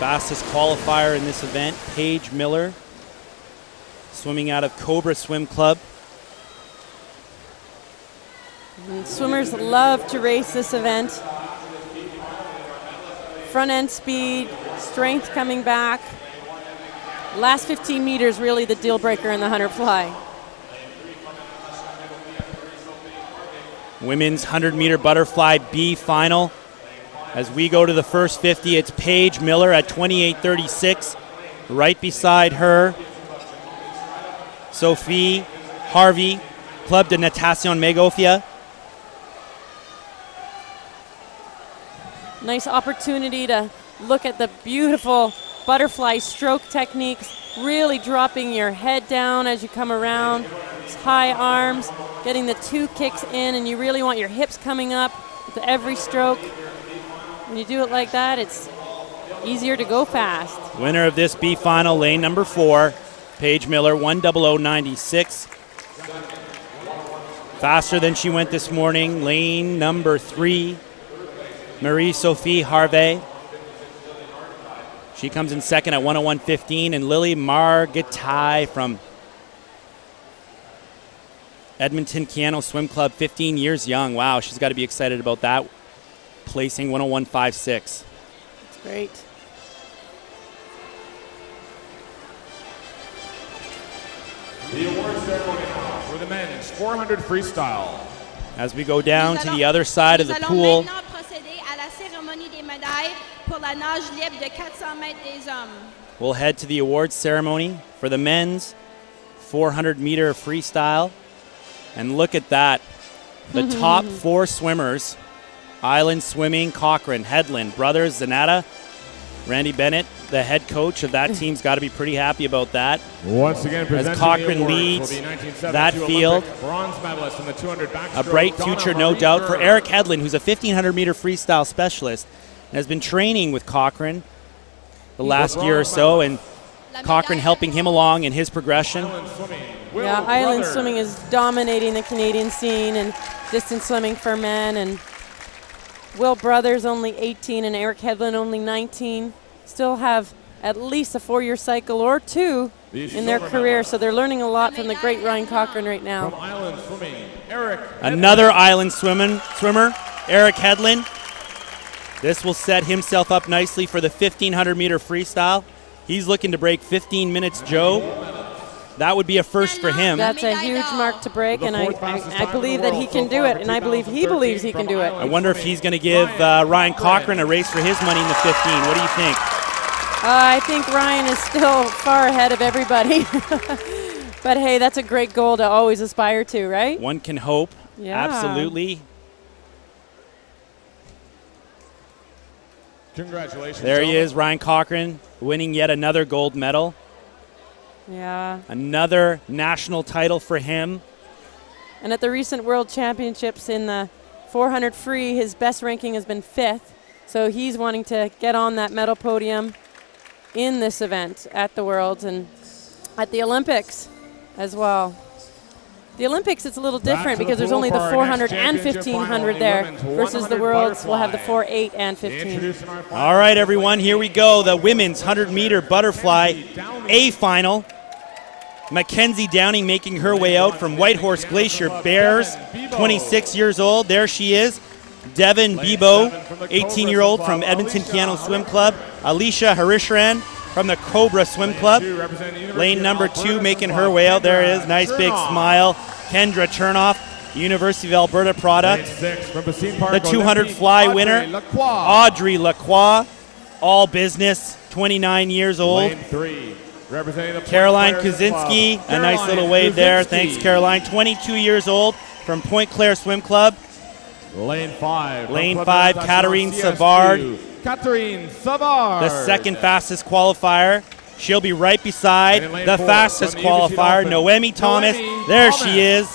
Fastest qualifier in this event, Paige Miller, swimming out of Cobra Swim Club. And swimmers love to race this event. Front end speed, strength coming back. Last 15 meters really the deal breaker in the 100 fly. Women's 100-meter butterfly B final. As we go to the first 50, it's Paige Miller at 28.36. Right beside her, Sophie Harvey, Club de Natation Megofia. Nice opportunity to look at the beautiful butterfly stroke techniques, really dropping your head down as you come around. It's high arms, getting the 2 kicks in, and you really want your hips coming up with every stroke. When you do it like that, it's easier to go fast. Winner of this B final, lane number 4, Paige Miller, 1:00.96. Faster than she went this morning, lane number 3, Marie-Sophie Harvey. She comes in second at 1:01.15, and Lily Margatai from Edmonton Keano Swim Club, 15 years young. Wow, she's got to be excited about that, placing 1:01.56. That's great. The award ceremony now for the men's 400 freestyle. As we go down to the other side of the Nous allons pool, maintenant procéder à la cérémonie des médailles pour la nage libre de 400 mètres des hommes. we'll head to the awards ceremony for the men's 400-meter freestyle. And look at that. The top 4 swimmers, Island Swimming, Cochrane, Headland, Brothers, Zanata, Randy Bennett, the head coach of that team's got to be pretty happy about that. Once again, as Cochrane leads that field. Bronze medalist in the 200 backstroke. A bright future, no doubt, for Eric Headland, who's a 1,500-meter freestyle specialist and has been training with Cochrane the last year or so, and Cochrane helping him along in his progression. Yeah, Island Swimming is dominating the Canadian scene and distance swimming for men. And Will Brothers only 18 and Eric Headland only 19. Still have at least a 4-year cycle or 2 in their career, so they're learning a lot from the great Ryan Cochrane right now. From Island Swimming, Eric Another Island swimmer, Eric Headland. This will set himself up nicely for the 1,500-meter freestyle. He's looking to break 15 minutes, Joe. That would be a first for him. That's a huge mark to break, and I believe that he can do it, and I believe he believes he can do it. I wonder if he's going to give Ryan Cochrane a race for his money in the 15. What do you think? I think Ryan is still far ahead of everybody. But hey, that's a great goal to always aspire to, right? One can hope. Yeah. Absolutely. Congratulations. There he is, Ryan Cochrane, winning yet another gold medal. Yeah. Another national title for him. And at the recent World Championships in the 400 free, his best ranking has been 5th. So he's wanting to get on that medal podium in this event at the Worlds and at the Olympics as well. The Olympics, it's a little different because there's only the 400 and 1,500 there versus the Worlds will have the 4, 8, and 15. All right, everyone, here we go. The women's 100-meter butterfly A final. Mackenzie Downing making her way out from Whitehorse Glacier Bears, 26 years old. There she is. Devin Bebo, 18-year-old from Edmonton Keanu Swim Club. Alicia Harisharan from the Cobra Swim Club. Lane number 2 making her way out. There is. Nice big smile. Kendra Chernoff, University of Alberta product. The 200 fly winner, Audrey Lacroix, all business, 29 years old. Caroline Kuzinski, a nice little wave there. Thanks, Caroline. 22 years old from Point Claire Swim Club. Lane 5, Katarine Savard. Katarine Savard. The second fastest qualifier. She'll be right beside the fastest qualifier, Noemi Thomas. There she is.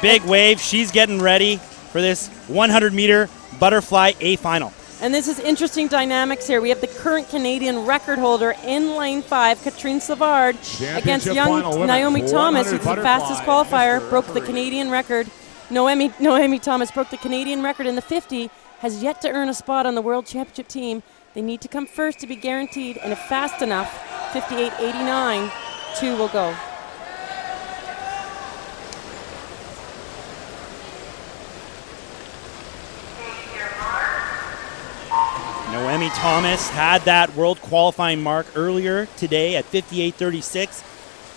Big wave. She's getting ready for this 100-meter butterfly A final. And this is interesting dynamics here. We have the current Canadian record holder in lane 5, Katrine Savard, against young Naomi Thomas, who's the fastest qualifier, broke the Canadian record. Noemi Thomas broke the Canadian record in the 50, has yet to earn a spot on the World Championship team. They need to come first to be guaranteed, and if fast enough, 58.89, 2 will go. Noemi Thomas had that world qualifying mark earlier today at 58.36.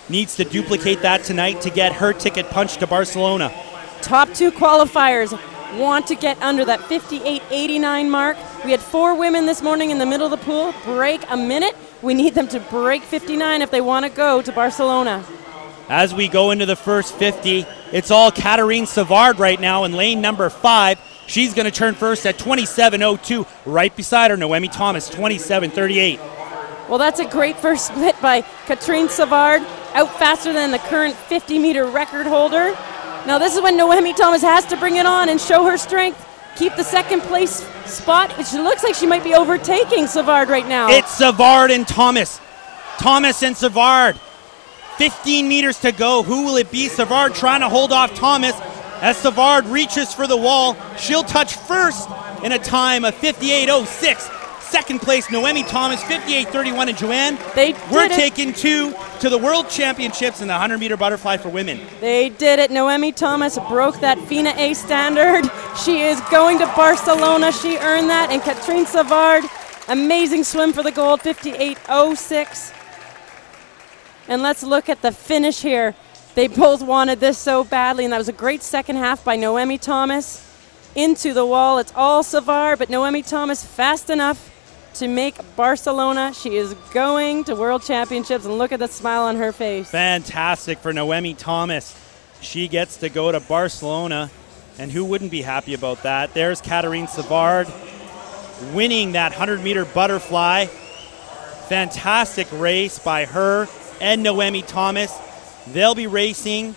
Needs to duplicate that tonight to get her ticket punched to Barcelona. Top 2 qualifiers want to get under that 58.89 mark. We had 4 women this morning in the middle of the pool break a minute. We need them to break 59 if they want to go to Barcelona. As we go into the first 50, it's all Katarine Savard right now in lane number 5. She's going to turn first at 27.02. Right beside her, Noemi Thomas, 27.38. Well, that's a great first split by Katrine Savard, out faster than the current 50-meter record holder. Now this is when Noemi Thomas has to bring it on and show her strength, keep the second place spot. It looks like she might be overtaking Savard right now. It's Savard and Thomas. Thomas and Savard. 15 meters to go. Who will it be? Savard trying to hold off Thomas. As Savard reaches for the wall, she'll touch first in a time of 58.06. Second place, Noemi Thomas, 58.31, and Joanne, we're taking 2 to the World Championships in the 100-meter butterfly for women. They did it. Noemi Thomas broke that FINA A standard. She is going to Barcelona. She earned that. And Katrine Savard, amazing swim for the gold, 58.06. And let's look at the finish here. They both wanted this so badly, and that was a great second half by Noemi Thomas. Into the wall, it's all Savard, but Noemi Thomas fast enough to make Barcelona. She is going to World Championships, and look at the smile on her face. Fantastic for Noemi Thomas. She gets to go to Barcelona, and who wouldn't be happy about that? There's Katarine Savard winning that 100-meter butterfly. Fantastic race by her and Noemi Thomas. They'll be racing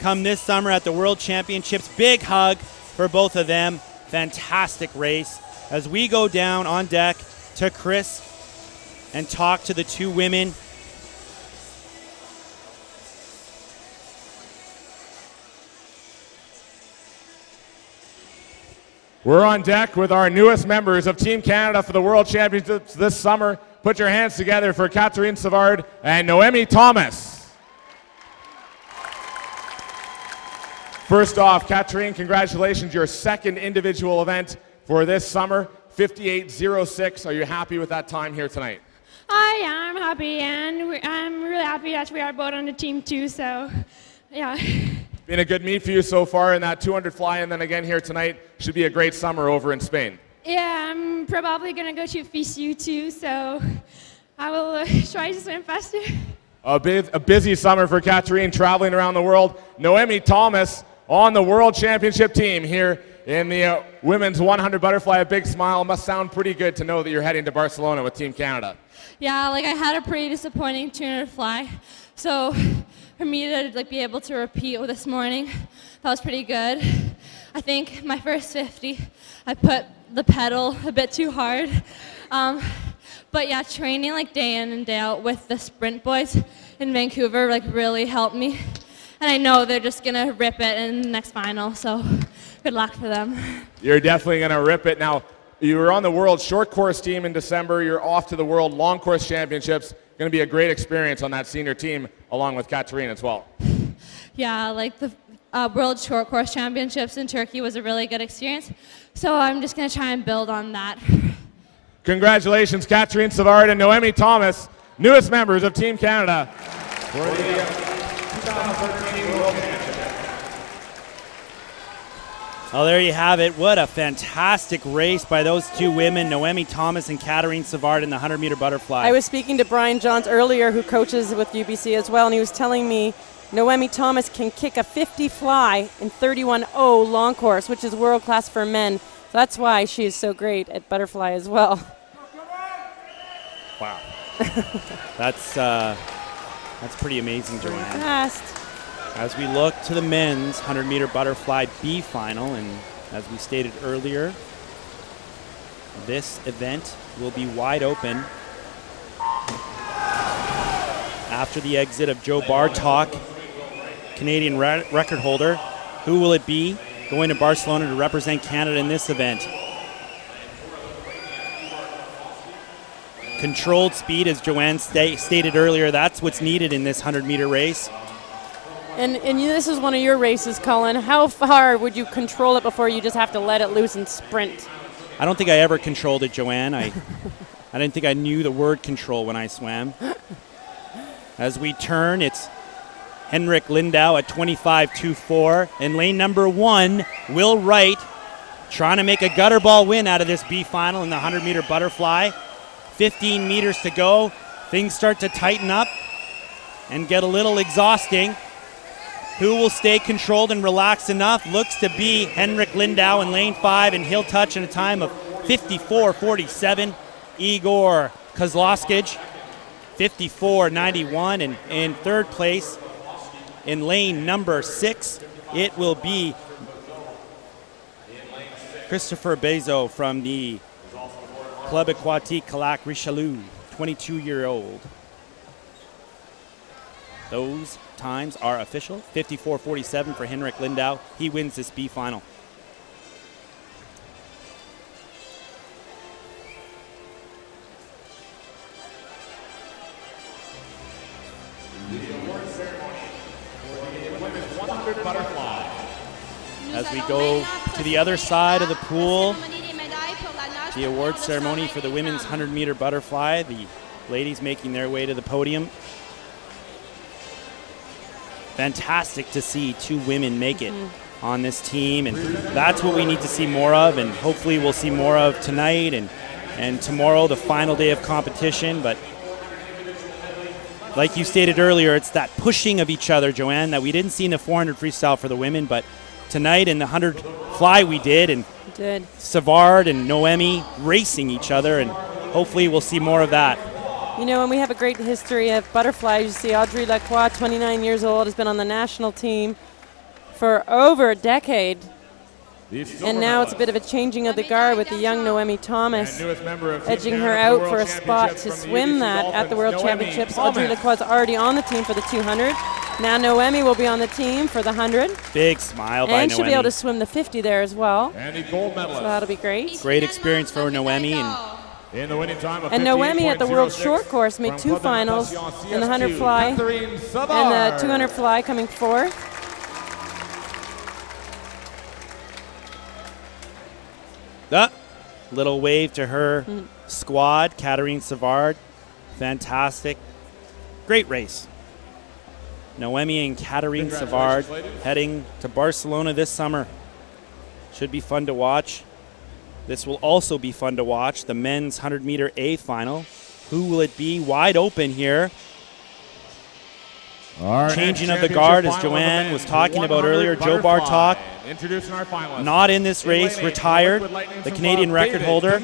come this summer at the World Championships. Big hug for both of them. Fantastic race. As we go down on deck to Chris and talk to the two women. We're on deck with our newest members of Team Canada for the World Championships this summer. Put your hands together for Katarine Savard and Noemi Thomas. First off, Katarine, congratulations, your second individual event for this summer, 58.06. Are you happy with that time here tonight? I'm happy, and I'm really happy that we are both on the team too, so yeah. Been a good meet for you so far in that 200 fly, and then again here tonight. Should be a great summer over in Spain. Yeah, I'm probably going to go to FISU too, so I will try to swim faster. A busy summer for Katarine, traveling around the world. Noemi Thomas on the World Championship team here in the women's 100 butterfly. A big smile. Must sound pretty good to know that you're heading to Barcelona with Team Canada. Yeah, I had a pretty disappointing 200 fly, so for me to be able to repeat this morning, that was pretty good. I think my first 50, I put the pedal a bit too hard. But yeah, training day in and day out with the sprint boys in Vancouver really helped me. And I know they're just gonna rip it in the next final, so good luck for them. You're definitely gonna rip it. Now, you were on the World Short Course team in December. You're off to the World Long Course Championships. Gonna be a great experience on that senior team, along with Katarine as well. Yeah, the World Short Course Championships in Turkey was a really good experience. So I'm just going to try and build on that. Congratulations, Katarine Savard and Noemi Thomas, newest members of Team Canada for the 2013 World Championship. Oh, there you have it. What a fantastic race by those two women, Noemi Thomas and Katarine Savard in the 100-meter butterfly. I was speaking to Brian Johns earlier, who coaches with UBC as well, and he was telling me Noemi Thomas can kick a 50 fly in 31.0 long course, which is world class for men. So that's why she is so great at butterfly as well. Wow. That's pretty amazing, Joanne. Fast. As we look to the men's 100-meter butterfly B final, and as we stated earlier, this event will be wide open after the exit of Joe Bartok, Canadian record holder. Who will it be going to Barcelona to represent Canada in this event? Controlled speed, as Joanne stated earlier, that's what's needed in this 100-meter race. And this is one of your races, Colin. How far would you control it before you just have to let it loose and sprint? I don't think I ever controlled it, Joanne. I didn't think I knew the word control when I swam. As we turn, it's Henrik Lindau at 25.24. And lane number 1, Will Wright, trying to make a gutter ball win out of this B final in the 100-meter butterfly. 15 meters to go. Things start to tighten up and get a little exhausting. Who will stay controlled and relaxed enough? Looks to be Henrik Lindau in lane 5, and he'll touch in a time of 54.47. Igor Kozloskij, 54.91, and in third place in lane number 6, it will be Christopher Bezo from the Club Aquatique Calac Richelieu, 22-year-old. Those times are official. 54.47 for Henrik Lindau. He wins this B final. As we go to the other side of the pool, the award ceremony for the women's 100-meter butterfly. The ladies making their way to the podium. fantastic to see 2 women make it on this team, and that's what we need to see more of, and hopefully we'll see more of tonight and tomorrow, the final day of competition. But like you stated earlier, it's that pushing of each other, Joanne, that we didn't see in the 400 freestyle for the women, but tonight in the 100 fly we did, and Savard and Noemi racing each other, and hopefully we'll see more of that. You know, and we have a great history of butterflies. You see Audrey Lacroix, 29 years old, has been on the national team for over a decade. And now it's a bit of a changing of the guard with the young Noemi Thomas edging her out for a spot to swim that at the World Championships. Audrey Lacroix is already on the team for the 200. Now Noemi will be on the team for the 100. Big smile by Noemi. And she'll be able to swim the 50 there as well. And the gold medalist. So that'll be great. Great experience for Noemi. In the winning time of and Noemi at the World Short Course made 2 finals in the 100 fly and the 200 fly coming 4th. Little wave to her squad, Katarine Savard. Fantastic. Great race. Noemi and Katarine Savard heading to Barcelona this summer. Should be fun to watch. This will also be fun to watch, the men's 100-meter A final. Who will it be? Wide open here. Changing of the guard, as Joanne was talking about earlier. Joe Bartok, not in this race, retired, the Canadian record holder.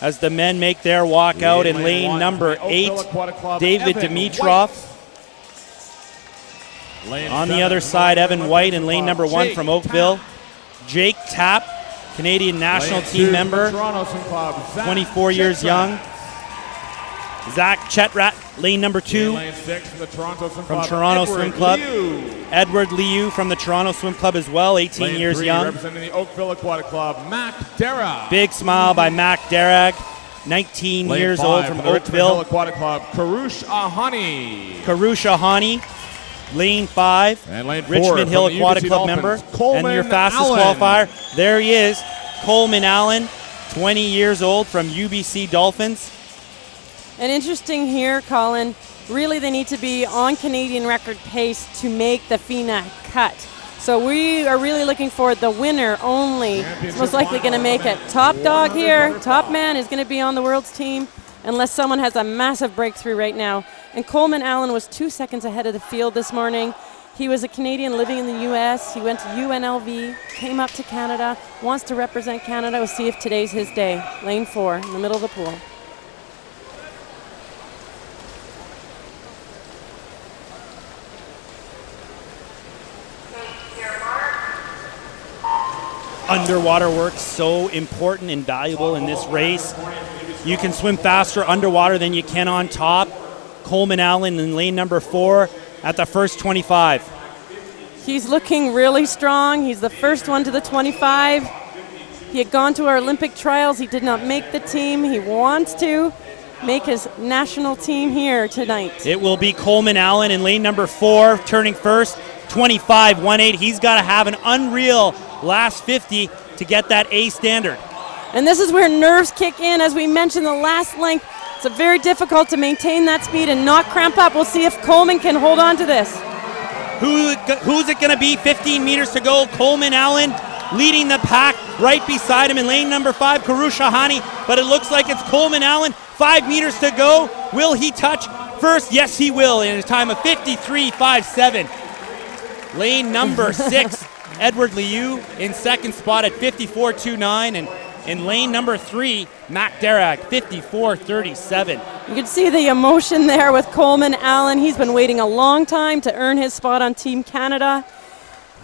As the men make their walk out in lane number 8, David Dimitrov. On the other side, Evan White in lane number 1 from Oakville. Jake Tapp, Canadian national team member, 24 years young. Zach Chetrat, lane number 2 from Toronto Swim Club. Edward Liu from the Toronto Swim Club as well, 18 years young. Representing the Oakville Aquatic Club, Mac Darragh. Big smile by Mac Darragh, 19 years old from Oakville. Aquatic Club, Karush Ahani. Karush Ahani, lane 5, and lane 4 Richmond Hill Aquatic Club member. And your fastest qualifier, there he is, Coleman Allen, 20 years old from UBC Dolphins. And interesting here, Colin, really they need to be on Canadian record pace to make the FINA cut. So we are really looking for the winner only. It's most likely going to make it. Top dog here, top man is going to be on the world's team unless someone has a massive breakthrough right now. And Coleman Allen was 2 seconds ahead of the field this morning. He was a Canadian living in the U.S. He went to UNLV, came up to Canada, wants to represent Canada. We'll see if today's his day. Lane 4 in the middle of the pool. Underwater work so important and valuable in this race. You can swim faster underwater than you can on top. Coleman Allen in lane number 4 at the first 25. He's looking really strong. He's the first one to the 25. He had gone to our Olympic trials. He did not make the team. He wants to make his national team here tonight. It will be Coleman Allen in lane number 4, turning first, 25-18. He's got to have an unreal last 50 to get that A standard. And this is where nerves kick in. As we mentioned, the last length, it's very difficult to maintain that speed and not cramp up. We'll see if Coleman can hold on to this. Who's it going to be? 15 meters to go. Coleman Allen leading the pack right beside him in lane number 5, Karush Ahani. But it looks like it's Coleman Allen. 5 meters to go. Will he touch first? Yes, he will in a time of 53.57. Lane number 6, Edward Liu in second spot at 54.29. And in lane number 3, Mac Darragh, 54.37. You can see the emotion there with Coleman Allen. He's been waiting a long time to earn his spot on Team Canada.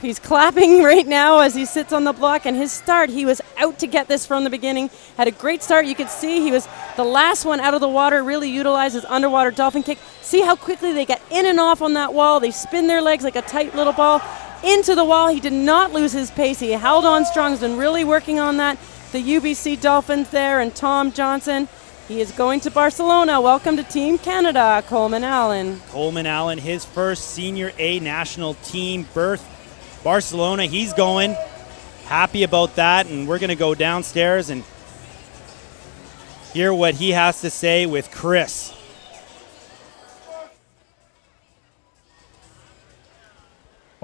He's clapping right now as he sits on the block, and his start, he was out to get this from the beginning. Had a great start. You could see he was the last one out of the water, really utilized his underwater dolphin kick. See how quickly they get in and off on that wall. They spin their legs like a tight little ball into the wall. He did not lose his pace. He held on strong. He's been really working on that. The UBC Dolphins there and Tom Johnson. He is going to Barcelona. Welcome to Team Canada, Coleman Allen. Coleman Allen, his first Senior A national team berth. Barcelona, he's going. Happy about that, and we're going to go downstairs and hear what he has to say with Chris.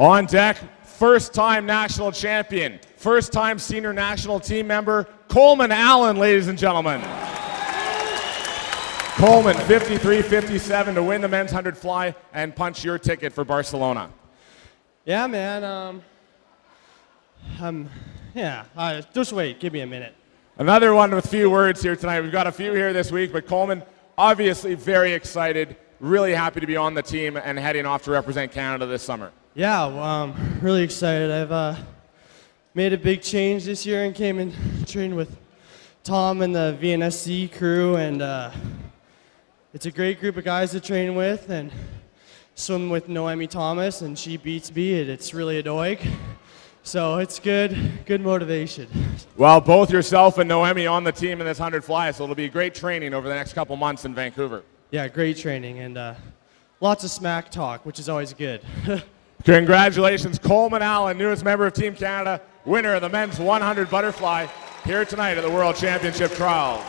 On deck, first-time national champion, first-time senior national team member, Coleman Allen, ladies and gentlemen. Coleman, 53-57 to win the men's 100 fly and punch your ticket for Barcelona. Yeah, man. Just wait. Give me a minute. Another one with few words here tonight. We've got a few here this week, but Coleman, obviously very excited, really happy to be on the team and heading off to represent Canada this summer. Yeah, well, I'm really excited. I've made a big change this year and came and trained with Tom and the VNSC crew, and it's a great group of guys to train with, and swim with Noemi Thomas, and she beats me, and it's really a doig. So it's good motivation. Well, both yourself and Noemi on the team in this 100 fly, so it'll be great training over the next couple months in Vancouver. Yeah, great training, and lots of smack talk, which is always good. Congratulations, Coleman Allen, newest member of Team Canada, winner of the men's 100 butterfly, here tonight at the World Championship Trials.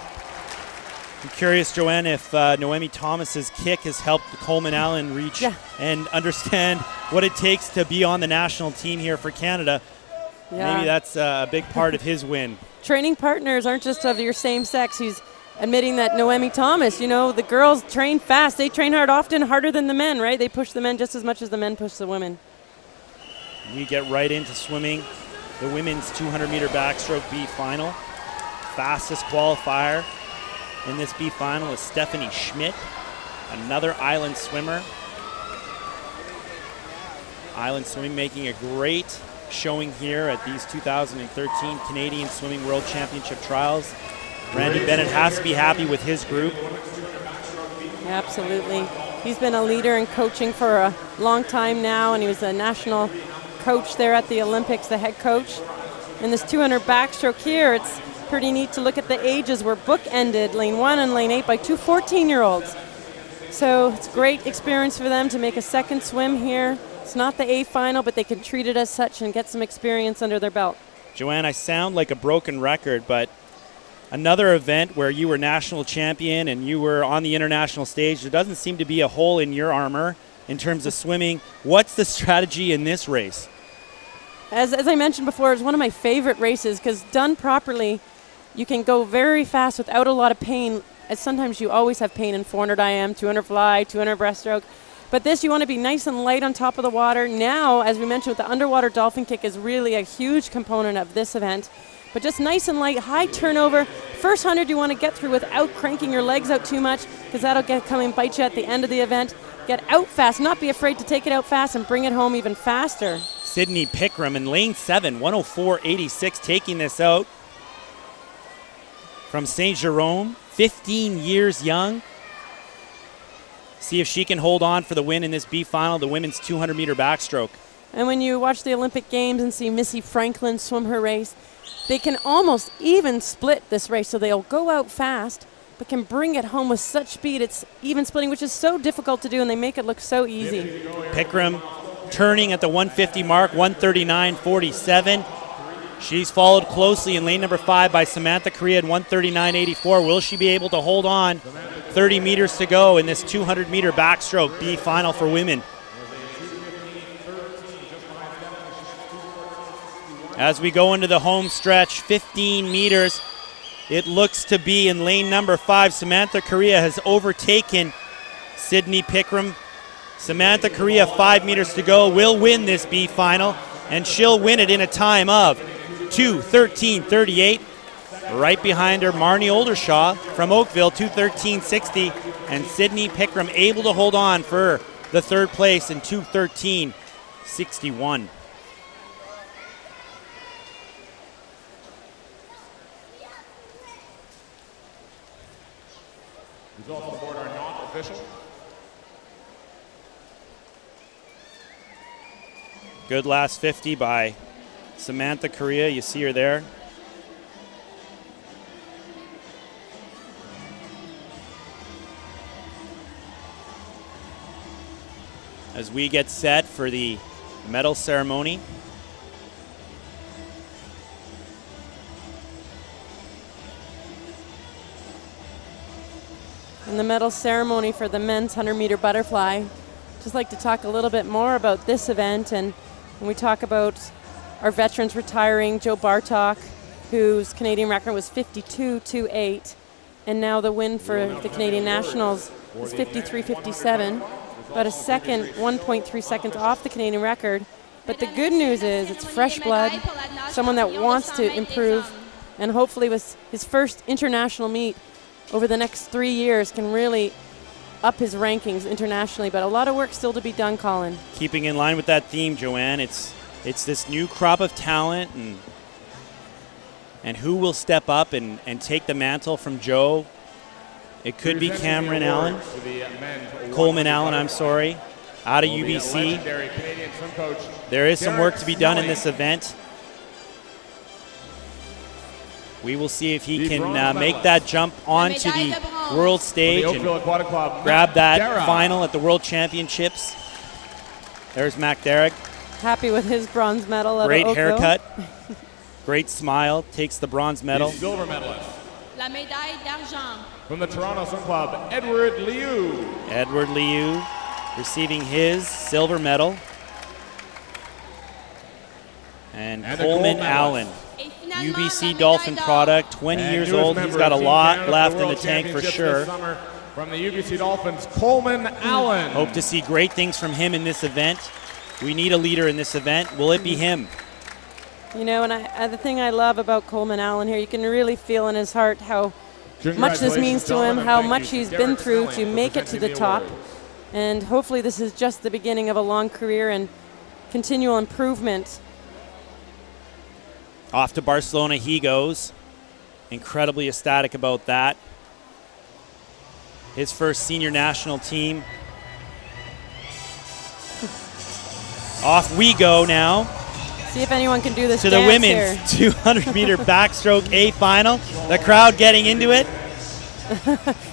I'm curious, Joanne, if Noemi Thomas's kick has helped Coleman Allen reach and understand what it takes to be on the national team here for Canada. Yeah. Maybe that's a big part of his win. Training partners aren't just of your same sex. He's admitting that Noemi Thomas, you know, the girls train fast. They train hard, often harder than the men, right? They push the men just as much as the men push the women. We get right into swimming the women's 200-meter backstroke B final. Fastest qualifier in this B final is Stephanie Schmidt, another island swimmer. Island swimming making a great showing here at these 2013 Canadian Swimming World Championship Trials. Randy Bennett has to be happy with his group. Absolutely. He's been a leader in coaching for a long time now, and he was a national coach there at the Olympics, the head coach. In this 200 backstroke here, it's pretty neat to look at the ages. We're bookended, lane 1 and lane 8, by two 14-year-olds. So it's a great experience for them to make a second swim here. It's not the A final, but they can treat it as such and get some experience under their belt. Joanne, I sound like a broken record, but another event where you were national champion and you were on the international stage, there doesn't seem to be a hole in your armor in terms of swimming. What's the strategy in this race? As I mentioned before, it's one of my favorite races because done properly, you can go very fast without a lot of pain. As sometimes you always have pain in 400 IM, 200 fly, 200 breaststroke. But this, you want to be nice and light on top of the water. Now, as we mentioned, with the underwater dolphin kick is really a huge component of this event. But just nice and light, high turnover. First 100 you want to get through without cranking your legs out too much because that'll come and bite you at the end of the event. Get out fast, not be afraid to take it out fast and bring it home even faster. Sydney Pickram in lane 7, 104.86, taking this out from Saint Jerome, 15 years young. See if she can hold on for the win in this B final, the women's 200-meter backstroke. And when you watch the Olympic Games and see Missy Franklin swim her race, they can almost even split this race. So they'll go out fast, but can bring it home with such speed. It's even splitting, which is so difficult to do, and they make it look so easy. Pickram turning at the 150 mark, 139.47. She's followed closely in lane number 5 by Samantha Correa at 139.84. Will she be able to hold on? 30 meters to go in this 200-meter backstroke B final for women. As we go into the home stretch, 15 meters, it looks to be in lane number 5. Samantha Correa has overtaken Sydney Pickram. Samantha Correa, 5 meters to go, will win this B final, and she'll win it in a time of 2:13.38. Right behind her, Marnie Oldershaw from Oakville, 2:13.60, and Sydney Pickram able to hold on for the third place in 2:13.61. Results on the board are not official. Good last 50 by Samantha Correa. You see her there. As we get set for the medal ceremony. And the medal ceremony for the men's 100-meter butterfly. Just like to talk a little bit more about this event and When we talk about our veterans retiring, Joe Bartok, whose Canadian record was 52.28, and now the win for the Canadian Nationals is 53.57, about a second, 1.3 seconds off the Canadian record. But the good news is it's fresh blood, someone that wants to improve, and hopefully with his first international meet over the next 3 years can really up his rankings internationally. But a lot of work still to be done, Colin. Keeping in line with that theme, Joanne, it's this new crop of talent, and who will step up and take the mantle from Joe. It could be Cameron Allen, Coleman Allen, I'm sorry, out of UBC. There is some work to be done in this event. We will see if he can make that jump onto the world stage and grab that final at the World Championships. There's Mac Derrick. Happy with his bronze medal. Great haircut, great smile, takes the bronze medal. The silver medalist. La médaille d'argent. From the Toronto Swim Club, Edward Liu. Edward Liu receiving his silver medal. And Coleman Allen, UBC Dolphin product, 20 years old. He's got a lot left in the tank for sure. From the UBC Dolphins, Coleman Allen. Hope to see great things from him in this event. We need a leader in this event. Will it be him? You know, and the thing I love about Coleman Allen here, you can really feel in his heart how much this means to him, how much he's been through to make it to the top. And hopefully this is just the beginning of a long career and continual improvement. Off to Barcelona he goes. Incredibly ecstatic about that. His first senior national team. Off we go now. See if anyone can do this to the women's 200-meter backstroke A final. The crowd getting into it.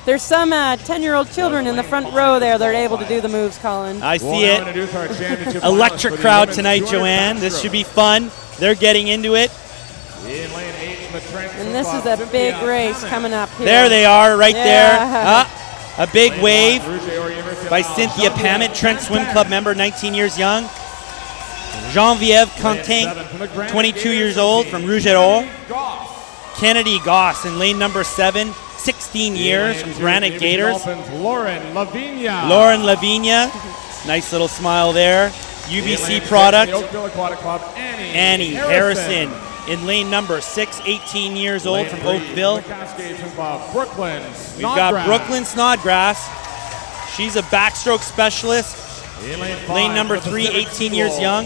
There's some 10-year-old children in the front row there that are able to do the moves, Colin. I see it. Electric crowd tonight, Joanne. This should be fun. They're getting into it. And this is a big race coming up here. There they are, right there. A big wave by Cynthia Pamet, Trent Swim Club member, 19 years young. Geneviève Quentin, 22 years old, from Rouge et Or. Kennedy Goss in lane number 7, 16 years, from Granite Gators. Lauren Lavinia. Lauren Lavinia, nice little smile there. UBC product. Annie Harrison in lane number 6, 18 years old, from Oakville. We've got Brooklyn Snodgrass. She's a backstroke specialist. Lane number 3, 18 years young.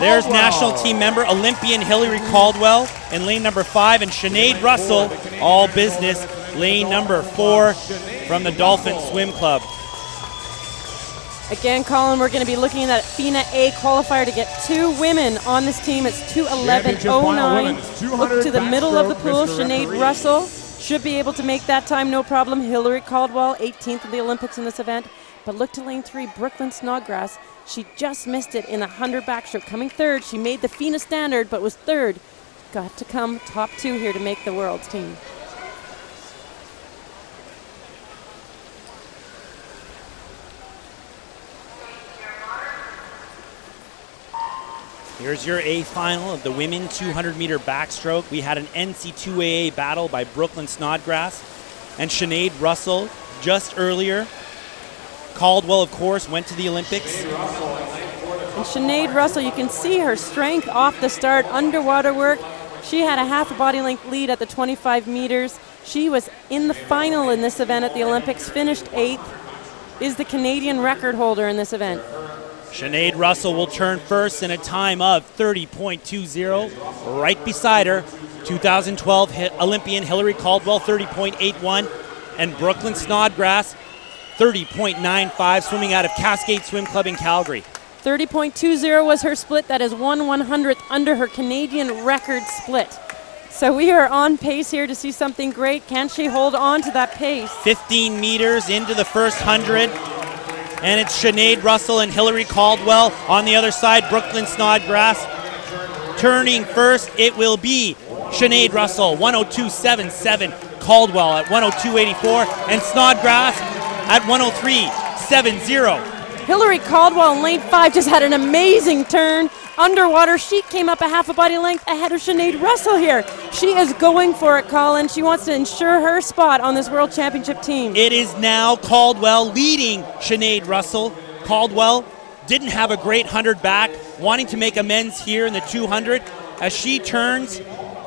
There's national team member Olympian Hillary Caldwell in lane number 5, and Sinead Russell, all business, lane number 4 from the Dolphin Swim Club. Again, Colin, we're going to be looking at that FINA A qualifier to get 2 women on this team. It's 2:11.09. Look to the middle of the pool. Sinead Russell should be able to make that time, no problem. Hillary Caldwell, 18th of the Olympics in this event. But look to lane 3, Brooklyn Snodgrass. She just missed it in the 100 backstroke. Coming third, she made the FINA standard, but was third. Got to come top 2 here to make the world's team. Here's your A final of the women 200-meter backstroke. We had an NC2AA battle by Brooklyn Snodgrass and Sinead Russell just earlier. Caldwell, of course, went to the Olympics. And Sinead Russell, you can see her strength off the start, underwater work. She had a half a body length lead at the 25 meters. She was in the final in this event at the Olympics, finished 8th, is the Canadian record holder in this event. Sinead Russell will turn first in a time of 30.20. Right beside her, 2012 Olympian Hillary Caldwell, 30.81, and Brooklyn Snodgrass, 30.95, swimming out of Cascade Swim Club in Calgary. 30.20 was her split. That is 1/100th under her Canadian record split. So we are on pace here to see something great. Can she hold on to that pace? 15 meters into the first 100. And it's Sinead Russell and Hillary Caldwell. On the other side, Brooklyn Snodgrass. Turning first, it will be Sinead Russell, 102.77. Caldwell at 102.84. And Snodgrass at 103.70. Hillary Caldwell in lane 5 just had an amazing turn. Underwater, she came up a half a body length ahead of Sinead Russell here. She is going for it, Colin. She wants to ensure her spot on this World Championship team. It is now Caldwell leading Sinead Russell. Caldwell didn't have a great 100 back, wanting to make amends here in the 200 as she turns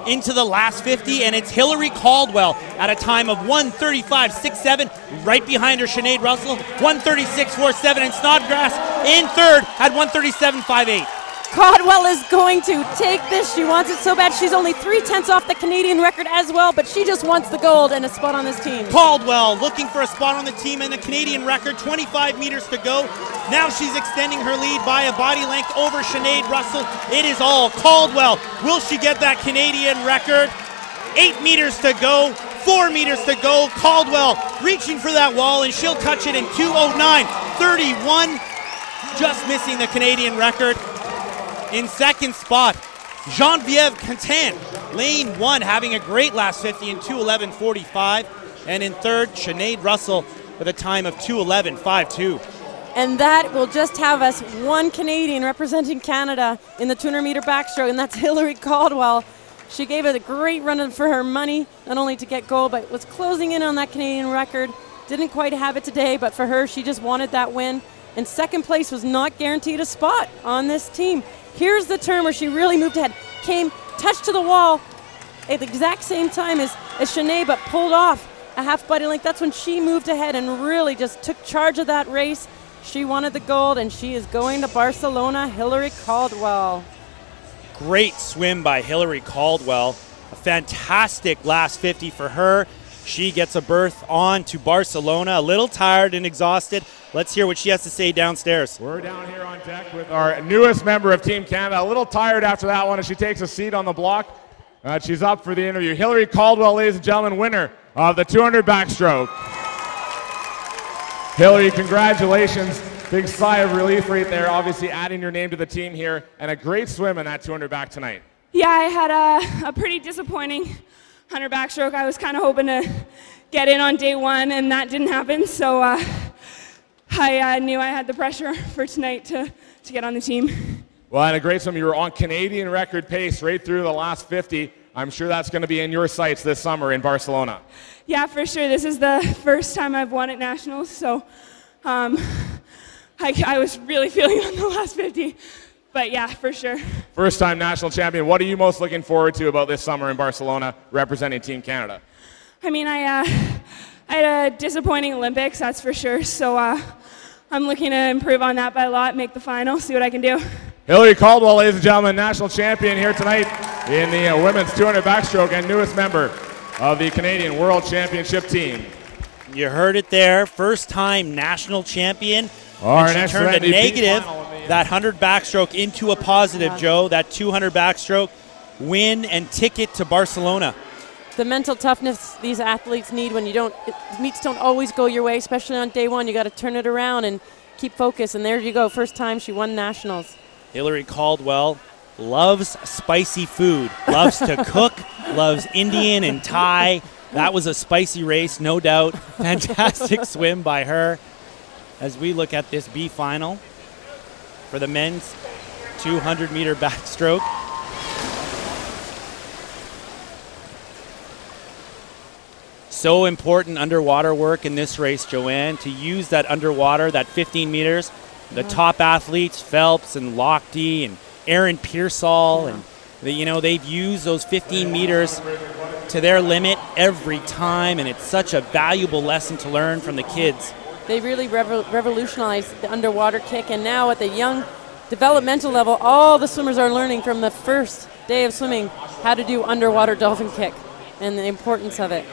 into the last 50, and it's Hillary Caldwell at a time of 1:35.67, right behind her Sinead Russell, 1:36.47, and Snodgrass in third at 1:37.58. Caldwell is going to take this. She wants it so bad. She's only 3/10 off the Canadian record as well, but she just wants the gold and a spot on this team. Caldwell looking for a spot on the team and the Canadian record, 25 meters to go. Now she's extending her lead by a body length over Sinead Russell. It is all Caldwell. Will she get that Canadian record? 8 meters to go, 4 meters to go. Caldwell reaching for that wall, and she'll touch it in 2:09.31, just missing the Canadian record. In second spot, Geneviève Quentin, lane 1, having a great last 50 in 2:11.45. And in third, Sinead Russell with a time of 2:11.52. And that will just have us one Canadian representing Canada in the 200-meter backstroke, and that's Hillary Caldwell. She gave it a great run for her money, not only to get gold, but was closing in on that Canadian record. Didn't quite have it today, but for her, she just wanted that win. And second place was not guaranteed a spot on this team. Here's the turn where she really moved ahead. Came, touched to the wall at the exact same time as Sinead, but pulled off a half body length. That's when she moved ahead and really just took charge of that race. She wanted the gold, and she is going to Barcelona, Hillary Caldwell. Great swim by Hillary Caldwell. A fantastic last 50 for her. She gets a berth on to Barcelona, a little tired and exhausted. Let's hear what she has to say downstairs. We're down here on deck with our newest member of Team Canada. A little tired after that one as she takes a seat on the block. She's up for the interview. Hillary Caldwell, ladies and gentlemen, winner of the 200 backstroke. Hillary, congratulations. Big sigh of relief right there, obviously adding your name to the team here, and a great swim in that 200 back tonight. Yeah, I had a pretty disappointing 100 backstroke. I was kind of hoping to get in on day one, and that didn't happen, so I knew I had the pressure for tonight to get on the team. Well, and a great swim. You were on Canadian record pace right through the last 50. I'm sure that's going to be in your sights this summer in Barcelona. Yeah, for sure. This is the first time I've won at Nationals, so I was really feeling on the last 50. But yeah, for sure. First time national champion. What are you most looking forward to about this summer in Barcelona representing Team Canada? I mean, I had a disappointing Olympics, that's for sure. So I'm looking to improve on that by a lot, make the final, see what I can do. Hillary Caldwell, ladies and gentlemen, national champion here tonight in the women's 200 backstroke and newest member of the Canadian World Championship team. You heard it there. First time national champion. Our and she turned a negative, that 100 backstroke, into a positive, Joe. That 200 backstroke win and ticket to Barcelona. The mental toughness these athletes need when meets don't always go your way, especially on day one. You got to turn it around and keep focused. And there you go. First time she won nationals. Hillary Caldwell loves spicy food, loves to cook, loves Indian and Thai. That was a spicy race, no doubt. Fantastic swim by her. As we look at this B final for the men's 200-meter backstroke. So important underwater work in this race, Joanne, to use that underwater, that 15 meters. The top athletes, Phelps and Lochte and Aaron Pearsall, and they've used those 15 meters to their limit every time, and it's such a valuable lesson to learn from the kids. They really revolutionized the underwater kick, and now at the young developmental level, all the swimmers are learning from the first day of swimming how to do underwater dolphin kick and the importance of it.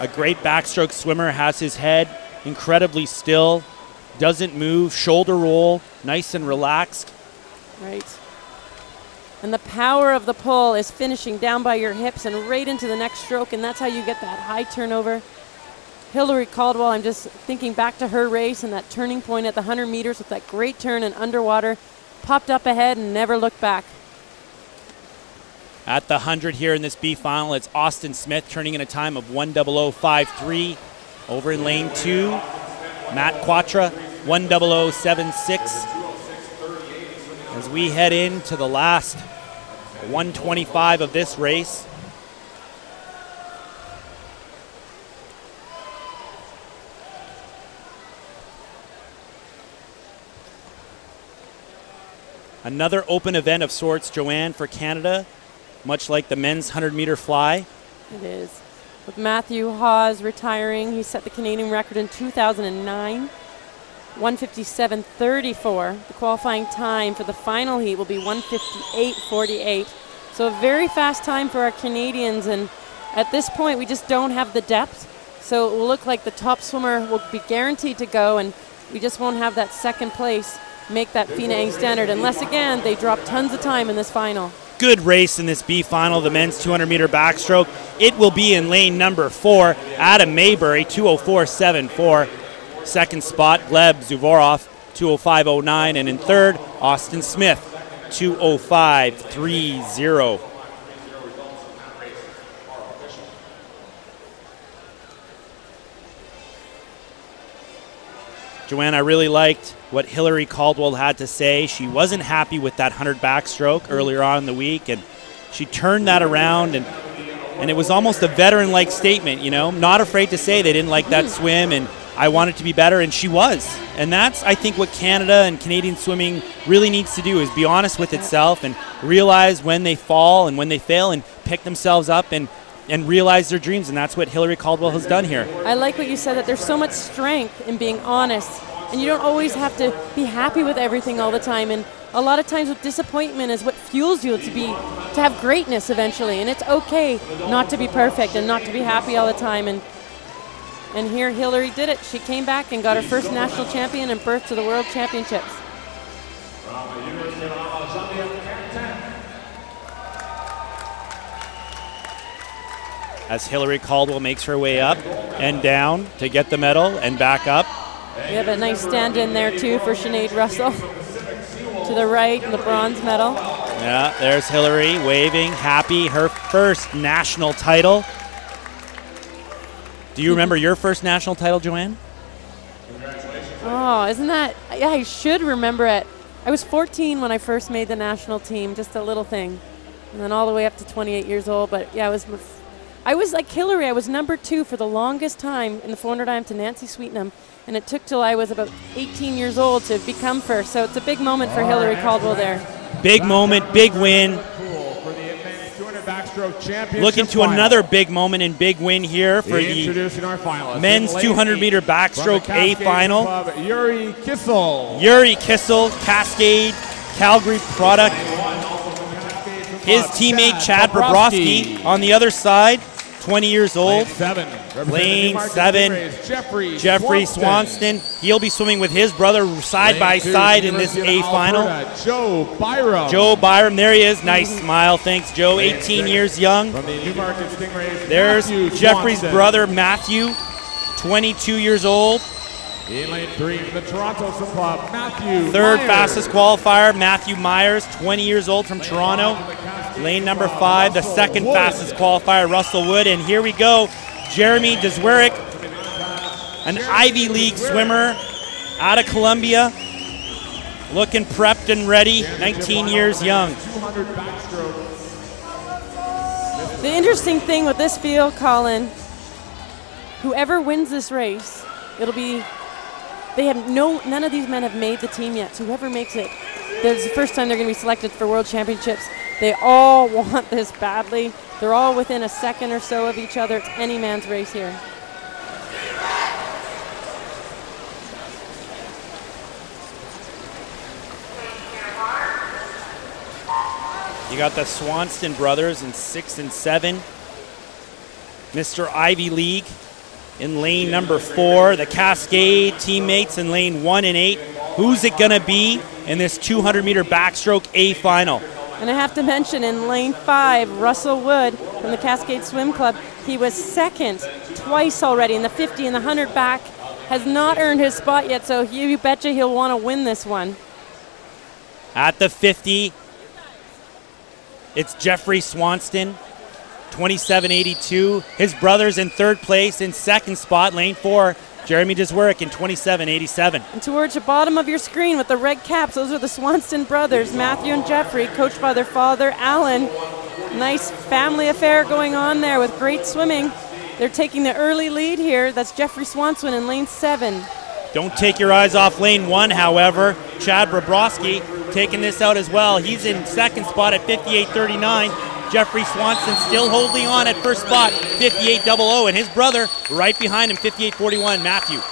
A great backstroke swimmer has his head incredibly still, doesn't move, shoulder roll, nice and relaxed. Right. And the power of the pull is finishing down by your hips and right into the next stroke, and that's how you get that high turnover. Hillary Caldwell, I'm just thinking back to her race and that turning point at the 100 meters with that great turn and underwater, popped up ahead and never looked back. At the 100 here in this B final, it's Austin Smith turning in a time of 1:00.53. Over in lane 2, Matt Quatra 1:00.76 as we head into the last 125 of this race. Another open event of sorts, Joanne, for Canada, much like the men's 100-meter fly. It is. With Matthew Hawes retiring, he set the Canadian record in 2009, 1:57.34. The qualifying time for the final heat will be 1:58.48. So a very fast time for our Canadians, and at this point we just don't have the depth. So it will look like the top swimmer will be guaranteed to go, and we just won't have that second place make that FINA standard unless, again, they drop tons of time in this final. Good race in this B final, the men's 200-meter backstroke. It will be in lane number 4. Adam Maybury, 2:04.74. Second spot, Gleb Zuvorov, 2:05.09. And in third, Austin Smith, 2:05.30. Joanne, I really liked what Hillary Caldwell had to say. She wasn't happy with that 100 backstroke earlier on in the week, and she turned that around, and it was almost a veteran-like statement, you know, not afraid to say they didn't like that swim, and I wanted to be better, and she was. And that's, I think, what Canada and Canadian swimming really needs to do, is be honest with itself and realize when they fall and when they fail and pick themselves up and realize their dreams, and that's what Hillary Caldwell has done here. I like what you said, that there's so much strength in being honest, and you don't always have to be happy with everything all the time, and a lot of times with disappointment is what fuels you to have greatness eventually, and it's okay not to be perfect and not to be happy all the time, and here Hillary did it. She came back and got her first national champion and birth to the World Championships. As Hillary Caldwell makes her way up and down to get the medal and back up. We have a nice stand-in there, too, for Sinead Russell. To the right, the bronze medal. Yeah, there's Hillary waving, happy, her first national title. Do you remember your first national title, Joanne? Oh, isn't that, yeah, I should remember it. I was 14 when I first made the national team, just a little thing. And then all the way up to 28 years old, but yeah, I was like Hillary, I was number 2 for the longest time in the 400 IM to Nancy Sweetnam, and it took till I was about 18 years old to become first, so it's a big moment for Hillary Caldwell there. Big moment, big win. Looking to another big moment and big win here for the men's 200-meter backstroke A final. Yuri Kissel. Yuri Kissel, Cascade, Calgary product. His teammate Chad Bobrovsky on the other side, 20 years old. Lane 7, Jeffrey Swanston. He'll be swimming with his brother side by side in this A final. Joe Byram. Joe Byram, there he is. Nice smile. Thanks, Joe. 18 years young. There's Jeffrey's brother, Matthew, 22 years old. In lane 3, the Toronto Swim Club, Matthew Third Myers. fastest qualifier, Matthew Myers, 20 years old from Toronto. Lane number 5, the second fastest qualifier, Russell Wood. And here we go, Jeremy Deswerick, an Ivy League swimmer out of Columbia, looking prepped and ready, 19 years young. The interesting thing with this field, Colin, whoever wins this race, it'll be, none of these men have made the team yet, so whoever makes it, this is the first time they're going to be selected for World Championships. They all want this badly. They're all within a second or so of each other. It's any man's race here. You got the Swanston brothers in 6 and 7. Mr. Ivy League in lane number 4. The Cascade teammates in lane 1 and 8. Who's it going to be in this 200-meter backstroke A final? And I have to mention in lane 5, Russell Wood from the Cascade Swim Club. He was second twice already in the 50 and the 100 back. Has not earned his spot yet, so you betcha he'll want to win this one. At the 50, it's Jeffrey Swanston. 27.82. His brother's in third place. In second spot, lane 4, Jeremy Deswerick in 27.87. And towards the bottom of your screen with the red caps, those are the Swanston brothers, Matthew and Jeffrey, coached by their father, Alan. Nice family affair going on there with great swimming. They're taking the early lead here. That's Jeffrey Swanson in lane 7. Don't take your eyes off lane 1, however. Chad Bobrovsky taking this out as well. He's in second spot at 58.39. Jeffrey Swanson still holding on at first spot, 58.00, and his brother right behind him, 58.41, Matthew.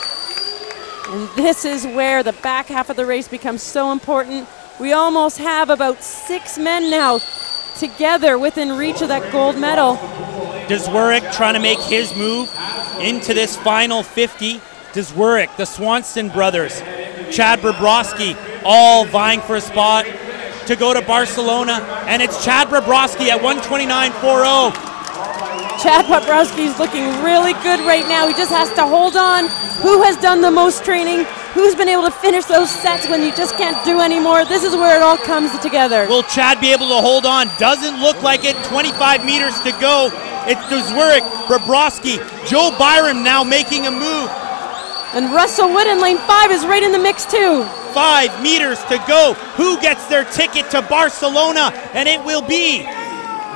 And this is where the back half of the race becomes so important. We almost have about 6 men now together within reach of that gold medal. Deswerick trying to make his move into this final 50. Deswerick, the Swanson brothers, Chad Bobrovsky, all vying for a spot to go to Barcelona, and it's Chad Bobrovsky at 129.40. Chad Bobrovsky is looking really good right now. He just has to hold on. Who has done the most training? Who's been able to finish those sets when you just can't do anymore? This is where it all comes together. Will Chad be able to hold on? Doesn't look like it. 25 meters to go. It's Deswerick, Bobrovsky, Joe Byram now making a move. And Russell Wood in lane 5 is right in the mix too. 5 meters to go. Who gets their ticket to Barcelona? And it will be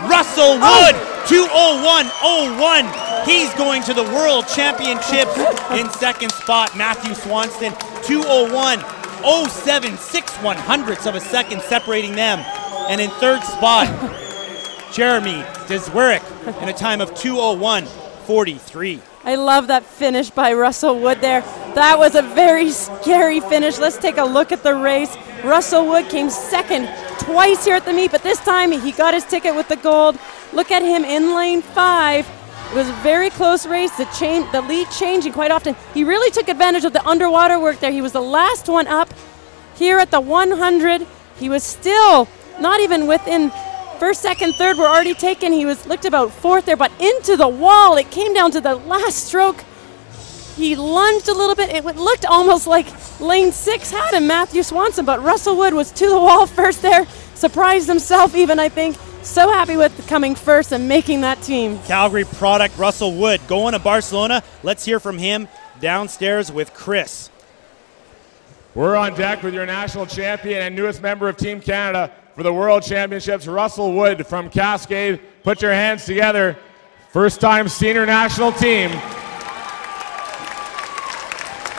Russell Wood, 2:01.01. He's going to the World Championships in second spot. Matthew Swanston, 2:01.07, 6/100ths of a second separating them. And in third spot, Jeremy Deswerick in a time of 2:01.43. I love that finish by Russell Wood there. That was a very scary finish. Let's take a look at the race. Russell Wood came second twice here at the meet, but this time he got his ticket with the gold. Look at him in lane 5. It was a very close race, the lead changing quite often. He really took advantage of the underwater work there. He was the last one up. Here at the 100, he was still not even within first, second, third were already taken. He looked about fourth there, but into the wall. It came down to the last stroke. He lunged a little bit. It looked almost like lane 6 had him, Matthew Swanson, but Russell Wood was to the wall first there. Surprised himself even, I think. So happy with coming first and making that team. Calgary product Russell Wood going to Barcelona. Let's hear from him downstairs with Chris. We're on deck with your national champion and newest member of Team Canada for the World Championships, Russell Wood from Cascade. Put your hands together. First time senior national team.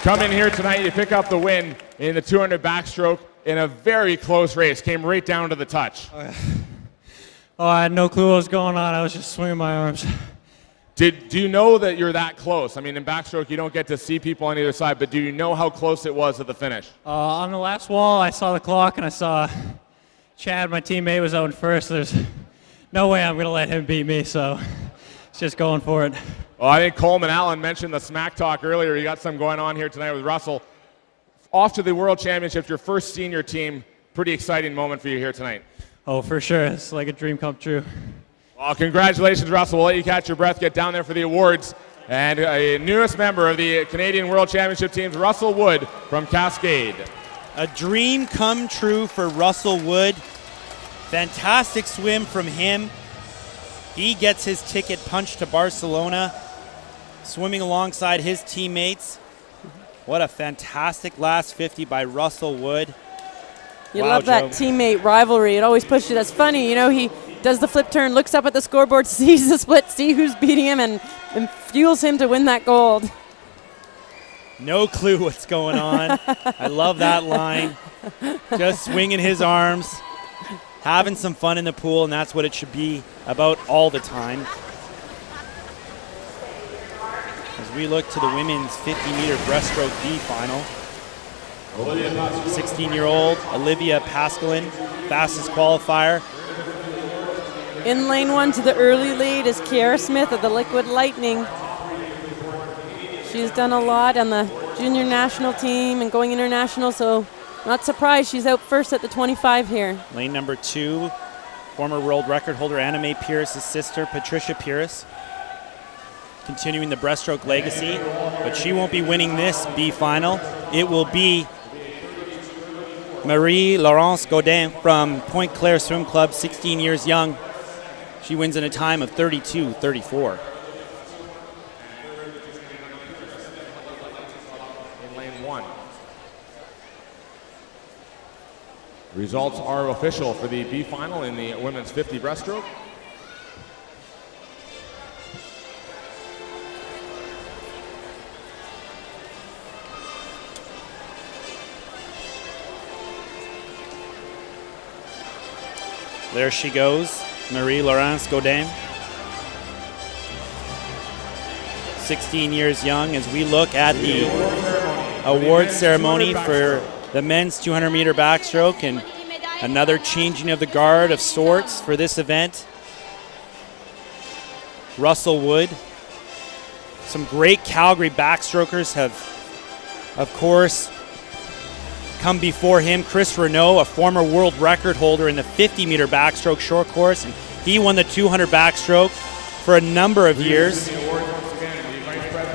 Come in here tonight, you pick up the win in the 200 backstroke in a very close race. Came right down to the touch. Oh, I had no clue what was going on. I was just swinging my arms. Do you know that you're that close? I mean, in backstroke, you don't get to see people on either side, but do you know how close it was at the finish? On the last wall, I saw the clock, and I saw Chad, my teammate, was out in first. There's no way I'm going to let him beat me, so it's just going for it. Well, I think Coleman Allen mentioned the smack talk earlier. You got some going on here tonight with Russell. Off to the World Championships, your first senior team. Pretty exciting moment for you here tonight. Oh, for sure. It's like a dream come true. Well, congratulations, Russell. We'll let you catch your breath, get down there for the awards. And a newest member of the Canadian World Championship teams, Russell Wood from Cascade. A dream come true for Russell Wood. Fantastic swim from him. He gets his ticket punched to Barcelona, swimming alongside his teammates. What a fantastic last 50 by Russell Wood. You love that teammate rivalry. It always pushes you. That's funny. You know, he does the flip turn, looks up at the scoreboard, sees the split, see who's beating him, and fuels him to win that gold. No clue what's going on. I love that line. Just swinging his arms, having some fun in the pool, and that's what it should be about all the time. As we look to the women's 50-meter breaststroke B final. 16-year-old Olivia Pascalin, fastest qualifier. In lane 1 to the early lead is Kiara Smith of the Liquid Lightning. She's done a lot on the junior national team and going international, so not surprised she's out first at the 25 here. Lane number 2, former world record holder Anna Mae Pierce's sister, Patricia Pierce, continuing the breaststroke legacy, but she won't be winning this B final. It will be Marie-Laurence Gaudin from Pointe Claire Swim Club, 16 years young. She wins in a time of 32:34. In lane 1. Results are official for the B final in the women's 50 breaststroke. There she goes, Marie-Laurence Godin. 16 years young as we look at the award ceremony for the men's 200-meter backstroke, and another changing of the guard of sorts for this event. Russell Wood. Some great Calgary backstrokers have, of course, come before him. Chris Renaud, a former world record holder in the 50-meter backstroke short course, and he won the 200 backstroke for a number of years.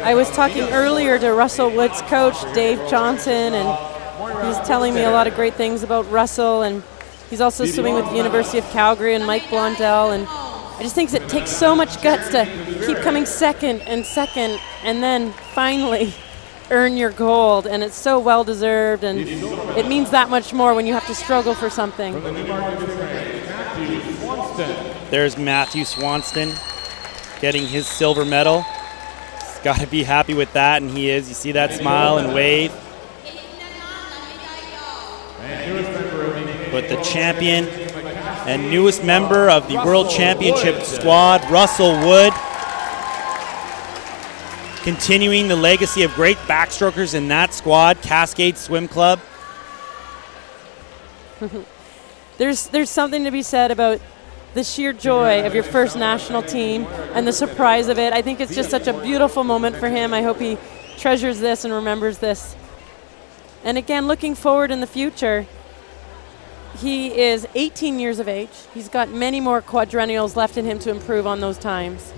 I was talking earlier to Russell Wood's coach, Dave Johnson, and he's telling me a lot of great things about Russell, and he's also swimming with the University of Calgary and Mike Blondell, and I just think it takes so much guts to keep coming second, and then finally earn your gold, and it's so well deserved, and it means that much more when you have to struggle for something. There's Matthew Swanston getting his silver medal. He's got to be happy with that, and he is. You see that smile and wave. But the champion and newest member of the World Championship squad, Russell Wood, continuing the legacy of great backstrokers in that squad, Cascade Swim Club. There's something to be said about the sheer joy of your first national team and the surprise of it. I think it's just such a beautiful moment for him. I hope he treasures this and remembers this. And again, looking forward in the future, he is 18 years of age. He's got many more quadrennials left in him to improve on those times.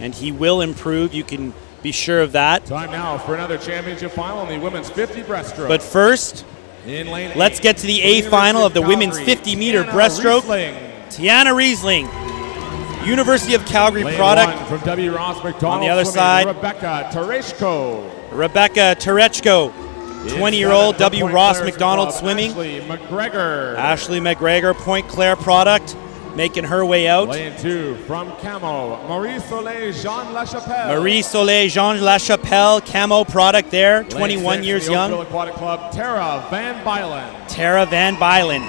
And he will improve, you can be sure of that. Time now for another championship final in the women's 50 breaststroke. But first, let's get to the A final of the women's 50-meter breaststroke. Tiana Riesling, University of Calgary product. From W. Ross McDonald on the other swimming, side, Rebecca Tereshko. Rebecca Tereshko, 20-year-old W. Ross McDonald swimming. Ashley McGregor, Point Claire product, making her way out. Lane 2 from Camo, Marie-Soleil Jean Lachapelle. Marie-Soleil Jean Lachapelle, Camo product there, 21 years young. Aquatic Club, Tara Van Bylen. Tara Van Bylen,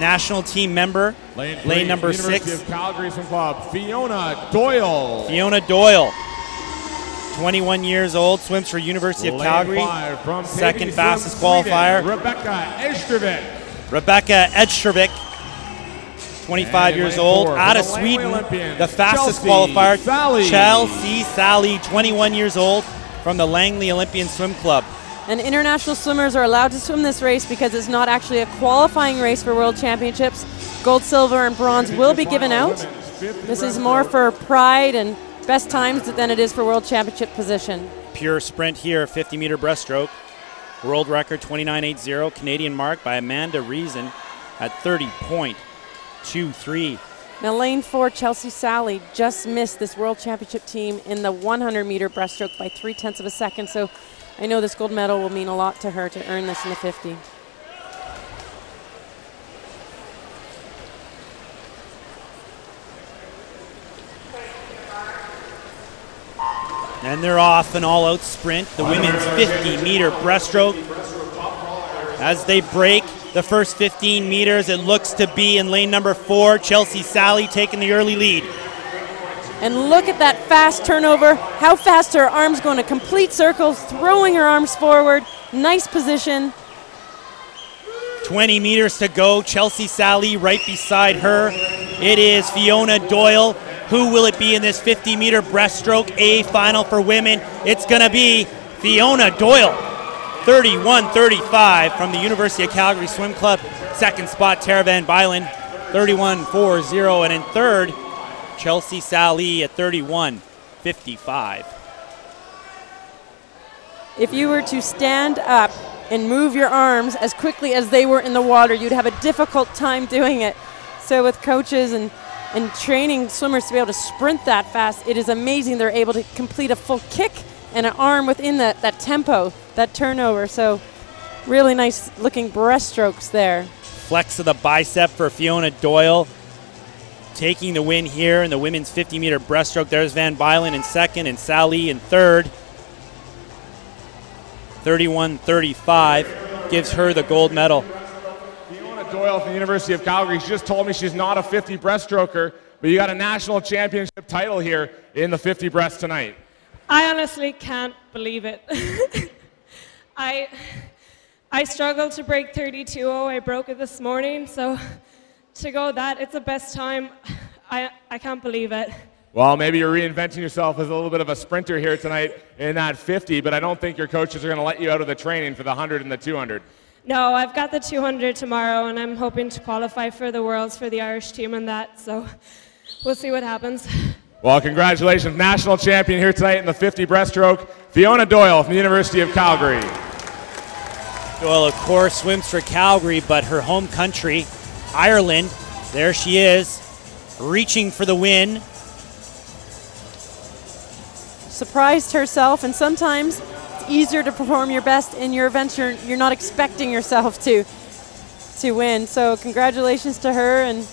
national team member. Lane number 6. University of Calgary Swim Club, Fiona Doyle. Fiona Doyle, 21 years old, swims for University of Calgary. Second fastest qualifier. Rebecca Edstrovik. Rebecca Edstrovik, 25 years old, out of Sweden. The fastest qualifier, Chelsea Sally, 21 years old, from the Langley Olympian Swim Club. And international swimmers are allowed to swim this race because it's not actually a qualifying race for World Championships. Gold, silver, and bronze will be given out. This is more for pride and best times than it is for World Championship position. Pure sprint here, 50-meter breaststroke. World record 29.80, Canadian mark by Amanda Reason at 30.23. Now lane 4, Chelsea Sally, just missed this World Championship team in the 100-meter breaststroke by 0.3 of a second, so I know this gold medal will mean a lot to her to earn this in the 50. And they're off an all-out sprint, the women's 50-meter breaststroke. As they break the first 15 meters, it looks to be in lane number 4, Chelsea Sally taking the early lead. And look at that fast turnover, how fast her arms going to complete circles, throwing her arms forward, nice position. 20 meters to go, Chelsea Sally right beside her. It is Fiona Doyle. Who will it be in this 50-meter breaststroke A final for women? It's going to be Fiona Doyle, 31.35 from the University of Calgary Swim Club. Second spot, Tara Van Bylen, 31.40. And in third, Chelsea Sally at 31.55. If you were to stand up and move your arms as quickly as they were in the water, you'd have a difficult time doing it. So with coaches and and training swimmers to be able to sprint that fast, it is amazing they're able to complete a full kick and an arm within that tempo, that turnover. So really nice looking breaststrokes there. Flex of the bicep for Fiona Doyle, taking the win here in the women's 50-meter breaststroke. There's Van Bylen in second and Sally in third. 31-35 gives her the gold medal. Fiona Doyle from the University of Calgary. She just told me she's not a 50 breaststroker, but you got a national championship title here in the 50 breast tonight. I honestly can't believe it. I struggled to break 32.0. I broke it this morning, so to go that, it's the best time. I can't believe it. Well, maybe you're reinventing yourself as a little bit of a sprinter here tonight in that 50, but I don't think your coaches are going to let you out of the training for the 100 and the 200. No, I've got the 200 tomorrow, and I'm hoping to qualify for the Worlds for the Irish team in that, so we'll see what happens. Well, congratulations. National champion here tonight in the 50 breaststroke, Fiona Doyle from the University of Calgary. Doyle, of course, swims for Calgary, but her home country, Ireland, there she is, reaching for the win. Surprised herself, and sometimes it's easier to perform your best in your events you're not expecting yourself to win. So congratulations to her, and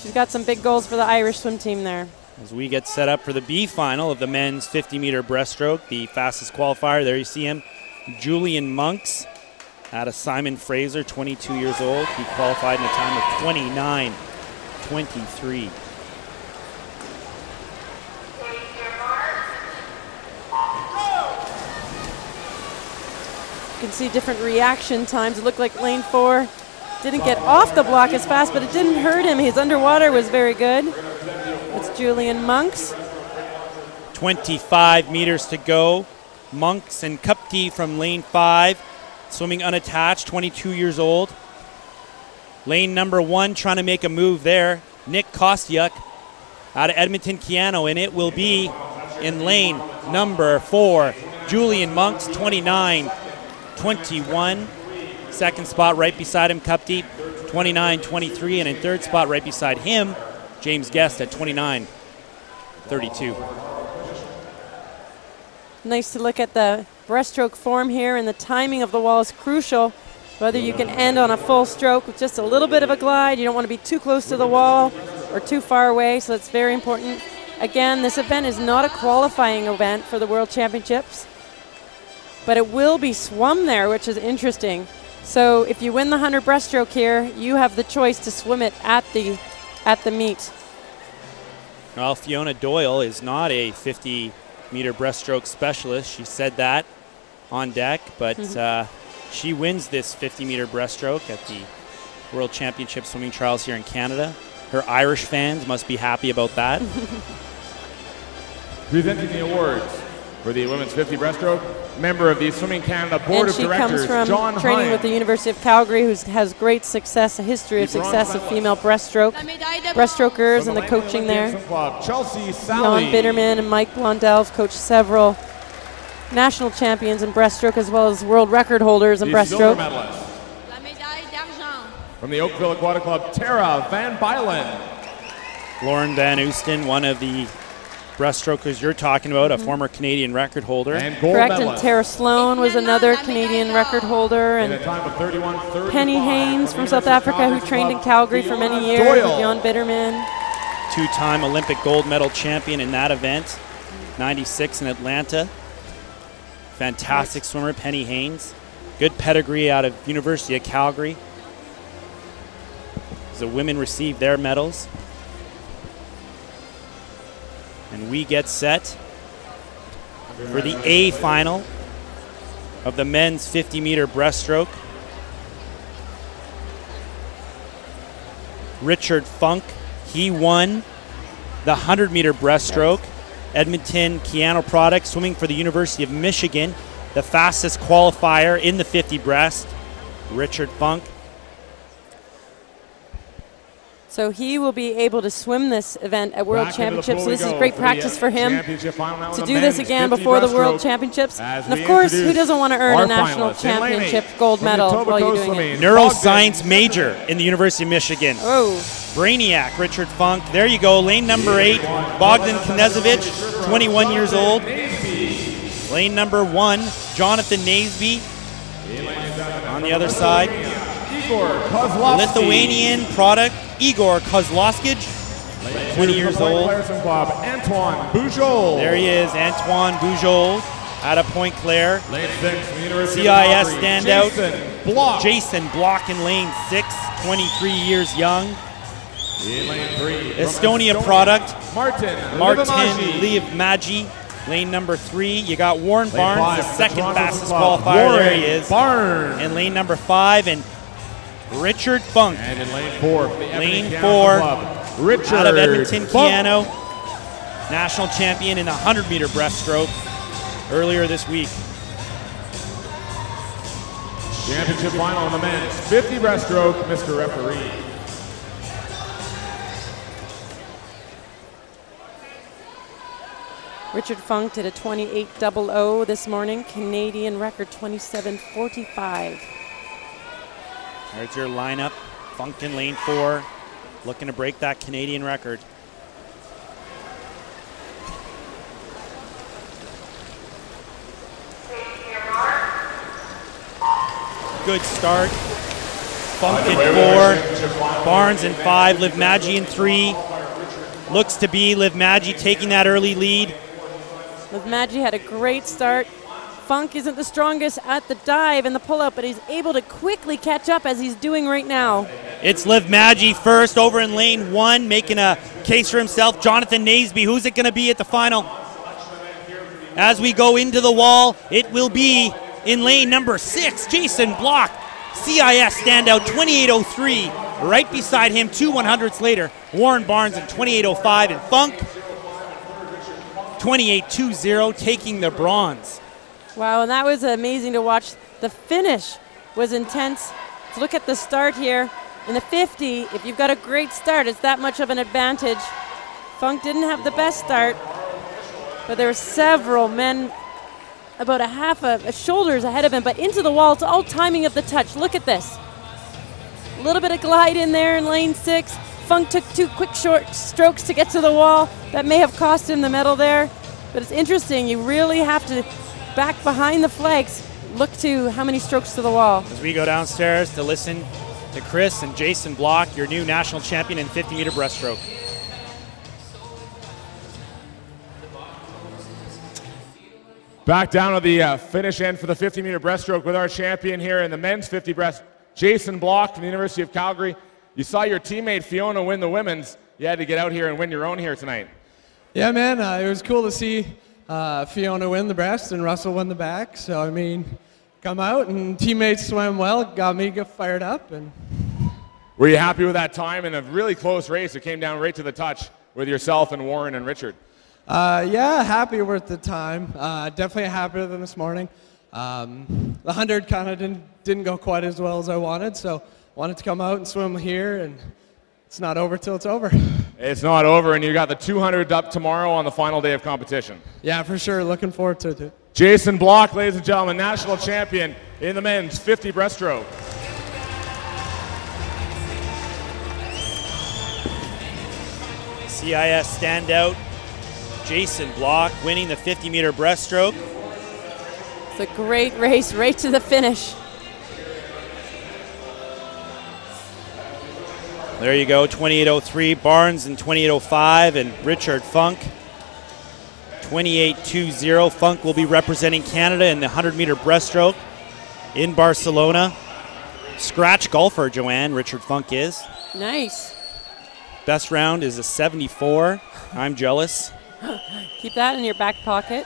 she's got some big goals for the Irish swim team there. As we get set up for the B final of the men's 50-meter breaststroke, the fastest qualifier, there you see him, Julian Monks, out of Simon Fraser, 22 years old. He qualified in a time of 29:23. You can see different reaction times. It looked like lane 4 didn't get off the block as fast, but it didn't hurt him. His underwater was very good. It's Julian Monks. 25 meters to go. Monks and Kupke from lane 5, swimming unattached, 22 years old. Lane number 1 trying to make a move there. Nick Kostyuk out of Edmonton Keano, and it will be in lane number 4. Julian Monks, 29-21. Second spot right beside him, Kupke, 29-23. And in third spot right beside him, James Guest at 29-32. Nice to look at the breaststroke form here, and the timing of the wall is crucial. Whether you can end on a full stroke with just a little bit of a glide. You don't want to be too close to the wall or too far away, so that's very important. Again, this event is not a qualifying event for the World Championships, but it will be swum there, which is interesting. So if you win the 100 breaststroke here, you have the choice to swim it at the meet. Well, Fiona Doyle is not a 50-meter breaststroke specialist. She said that on deck, but she wins this 50-meter breaststroke at the World Championship Swimming Trials here in Canada. Her Irish fans must be happy about that. Presenting the awards for the women's 50 breaststroke, member of the Swimming Canada Board of Directors, she comes from John training Hine. with the University of Calgary, who has great success, a history of success of female breaststrokers and the coaching there. Chelsea Sally. Jan Bitterman and Mike Blondell have coached several national champions in breaststroke, as well as world record holders in breaststroke. From the Oakville Aquatic Club, Tara Van Bylen. Lauren Van Oosten, one of the breaststrokers you're talking about, a former Canadian record holder. And gold Correct, medalist. and Tara Sloan was another Canadian record holder. In And a time of 31:35 Penny Haynes from South Africa, who trained in Calgary for many years with Jan Bitterman. Two-time Olympic gold medal champion in that event, 96 in Atlanta. Fantastic swimmer, Penny Haynes. Good pedigree out of University of Calgary. The women received their medals. And we get set for the A final of the men's 50-meter breaststroke. Richard Funk, he won the 100-meter breaststroke. Edmonton Keano product, swimming for the University of Michigan, the fastest qualifier in the 50 breast. Richard Funk. So he will be able to swim this event at World Championships. So this is great practice for him to do this again before the World Championships. And of course, who doesn't want to earn a national championship gold medal while you're doing it? Neuroscience major in the University of Michigan. Oh. Brainiac, Richard Funk. There you go, lane number 8, Bogdan Knezovic, 21 years old. Lane number 1, Jonathan Naseby. On the other side, Lithuanian product, Igor Kozloskic, 20 years old. Antoine Boujol. There he is, Antoine Boujol out of Point Claire. CIS standout, Jason Block in lane 6, 23 years young. Estonia product, Martin Liivmägi, lane number 3. You got Warren Barnes, the second fastest qualifier. There he is. In lane number 5, and Richard Funk. And in lane 4, lane 4, Richard out of Edmonton, Keano, national champion in the 100-meter breaststroke earlier this week. Championship final in the men's 50 breaststroke, Mr. Referee. Richard Funk did a 28.00 this morning, Canadian record 27.45. There's your lineup. Funk in lane 4, looking to break that Canadian record. Good start. Funk in 4, Barnes in 5, Liivmägi in 3. Looks to be Liivmägi taking that early lead. Liivmägi had a great start. Funk isn't the strongest at the dive and the pull-up, but he's able to quickly catch up as he's doing right now. It's Liivmägi first over in lane 1, making a case for himself. Jonathan Naseby, who's it going to be at the final? As we go into the wall, it will be in lane number 6, Jason Block. CIS standout, 28.03. Right beside him, 2 100ths later, Warren Barnes in 28.05, and Funk, 28.20, taking the bronze. Wow, and that was amazing to watch. The finish was intense. Let's look at the start here. In the 50, if you've got a great start, it's that much of an advantage. Funk didn't have the best start, but there were several men about a half a shoulders ahead of him, but into the wall. It's all timing of the touch. Look at this. A little bit of glide in there in lane 6. Funk took 2 quick short strokes to get to the wall. That may have cost him the medal there, but it's interesting. You really have to back behind the flags, look to how many strokes to the wall. As we go downstairs to listen to Chris and Jason Block, your new national champion in 50-meter breaststroke. Back down to the finish end for the 50-meter breaststroke with our champion here in the men's 50 breast, Jason Block from the University of Calgary. You saw your teammate Fiona win the women's. You had to get out here and win your own here tonight. Yeah, man, it was cool to see Fiona win the breast and Russell win the back. So, I mean, come out and teammates swam well, got me fired up. And were you happy with that time in a really close race? It came down right to the touch with yourself and Warren and Richard. Yeah, happy with the time. Definitely happier than this morning. The 100 kind of didn't go quite as well as I wanted, so wanted to come out and swim here, and it's not over till it's over. It's not over, and you got the 200 up tomorrow on the final day of competition. Yeah, for sure. Looking forward to it. Jason Block, ladies and gentlemen, national champion in the men's 50 breaststroke. CIS standout, Jason Block winning the 50-meter breaststroke. It's a great race right to the finish. There you go, 28.03, Barnes in 28.05, and Richard Funk, 28.20. Funk will be representing Canada in the 100-meter breaststroke in Barcelona. Scratch golfer, Joanne, Richard Funk is. Nice. Best round is a 74. I'm jealous. Keep that in your back pocket.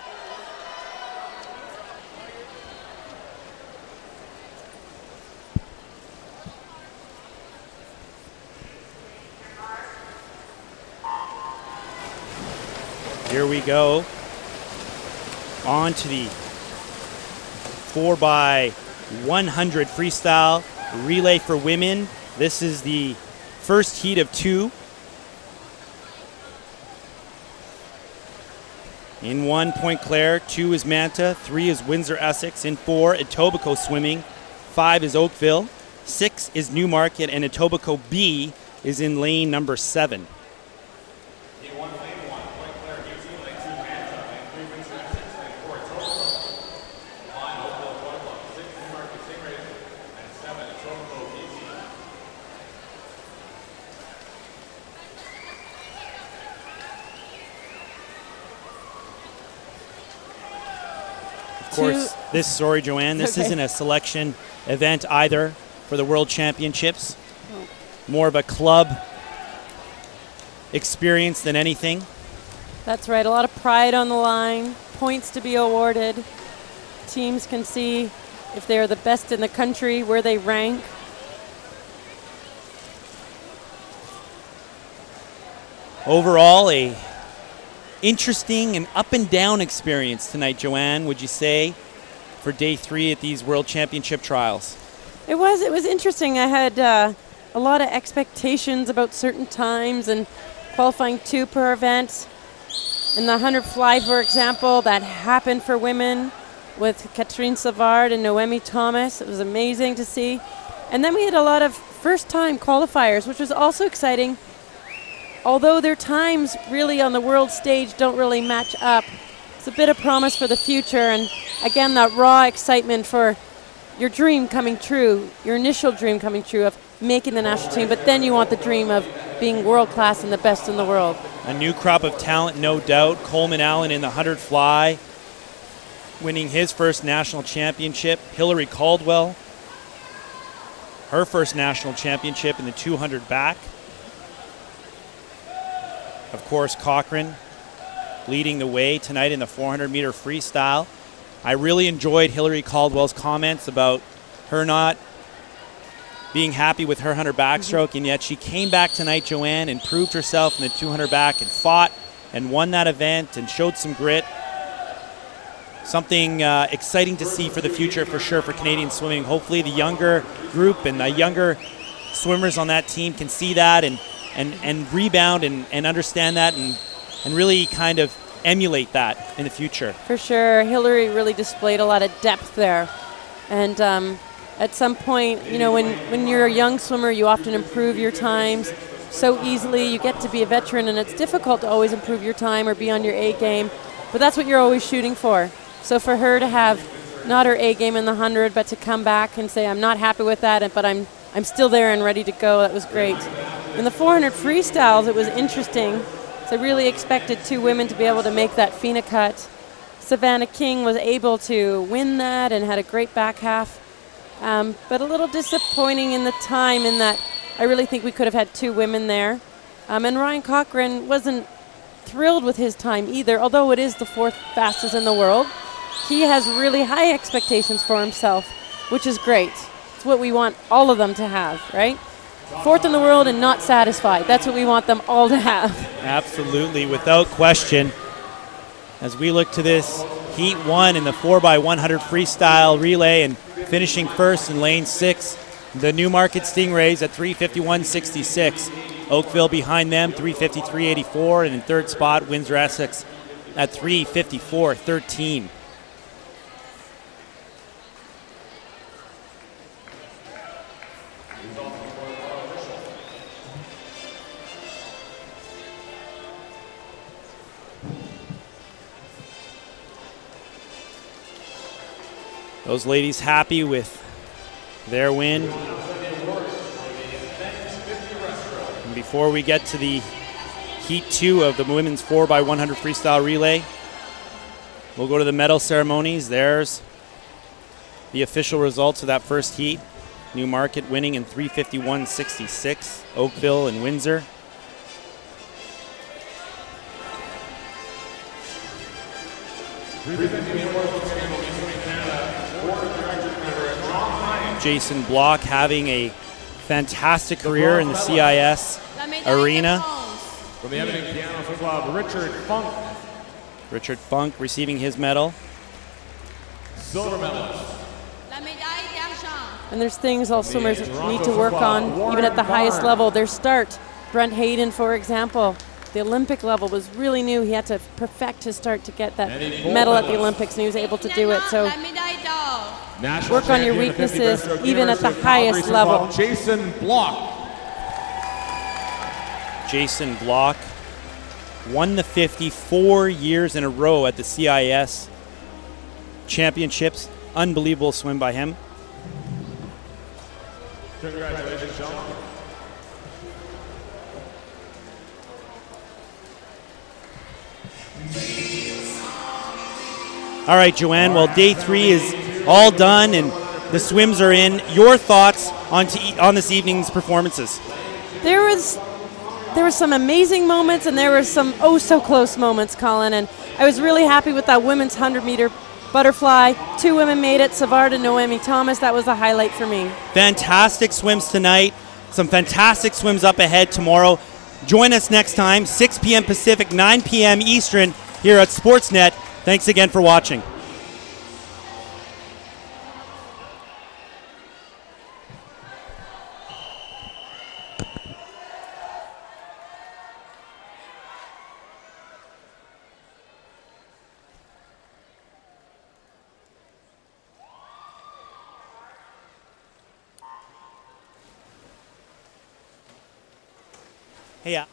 Here we go. On to the 4x100 freestyle relay for women. This is the first heat of 2. In 1, Point Claire. 2 is Manta. 3 is Windsor-Essex. In 4, Etobicoke swimming. 5 is Oakville. 6 is Newmarket and Etobicoke B. is in lane number 7. Of course, sorry, Joanne, this isn't a selection event either for the World Championships. More of a club experience than anything. That's right, a lot of pride on the line, points to be awarded. Teams can see if they're the best in the country, where they rank. Overall, a interesting and up and down experience tonight, Joanne, would you say, for day 3 at these World Championship trials? It was interesting. I had a lot of expectations about certain times and qualifying 2 per event. In the 100 fly, for example, that happened for women with Katrine Savard and Noemi Thomas. It was amazing to see. And then we had a lot of first-time qualifiers, which was also exciting. Although their times really on the world stage don't really match up, it's a bit of promise for the future. And again, that raw excitement for your dream coming true, your initial dream coming true of making the national team, but then you want the dream of being world-class and the best in the world. A new crop of talent, no doubt. Coleman Allen in the 100 fly, winning his first national championship. Hillary Caldwell, her first national championship in the 200 back. Of course, Cochran leading the way tonight in the 400-meter freestyle. I really enjoyed Hillary Caldwell's comments about her not being happy with her 100 backstroke, and yet she came back tonight, Joanne, and proved herself in the 200 back and fought and won that event and showed some grit. Something exciting to see for the future for sure for Canadian swimming. Hopefully the younger group and the younger swimmers on that team can see that and rebound and understand that and really kind of emulate that in the future. For sure, Hillary really displayed a lot of depth there. And at some point, you know, when you're a young swimmer, you often improve your times so easily. You get to be a veteran, and it's difficult to always improve your time or be on your A game, but that's what you're always shooting for. So for her to have not her A game in the 100, but to come back and say, I'm not happy with that, but I'm still there and ready to go, that was great. In the 400 freestyles, it was interesting. So I really expected 2 women to be able to make that FINA cut. Savannah King was able to win that and had a great back half. But a little disappointing in the time in that I really think we could have had 2 women there. And Ryan Cochran wasn't thrilled with his time either, although it is the 4th fastest in the world. He has really high expectations for himself, which is great. It's what we want all of them to have, right? 4th in the world and not satisfied. That's what we want them all to have. Absolutely, without question. As we look to this Heat 1 in the 4x100 freestyle relay and finishing first in lane 6, the Newmarket Stingrays at 3:51.66. Oakville behind them, 3:53.84, and in 3rd spot, Windsor Essex at 3:54.13. Those ladies happy with their win. And before we get to the Heat 2 of the women's 4x100 freestyle relay, we'll go to the medal ceremonies. There's the official results of that first heat. Newmarket winning in 3:51.66. Oakville and Windsor. Jason Block having a fantastic career in the CIS arena. From the Edmonton Piano Club, Richard Funk. Richard Funk receiving his medal. Silver medalist. And there's things all swimmers need to work on, even at the highest level. Their start, Brent Hayden, for example, the Olympic level was really new. He had to perfect his start to get that medal at the Olympics, and he was able to do it. So work on your weaknesses, even at the highest level. Jason Block. Jason Block. Won the 50 4 years in a row at the CIS Championships. Unbelievable swim by him. Congratulations, Sean. All right, Joanne, well, day 3 is all done and the swims are in. Your thoughts on this evening's performances? There were some amazing moments and there were some oh so close moments, Colin, and I was really happy with that women's 100-meter butterfly. 2 women made it, Savard and Noemi Thomas. That was a highlight for me. Fantastic swims tonight. Some fantastic swims up ahead tomorrow. Join us next time, 6 p.m. Pacific, 9 p.m. Eastern, here at Sportsnet. Thanks again for watching. Hey,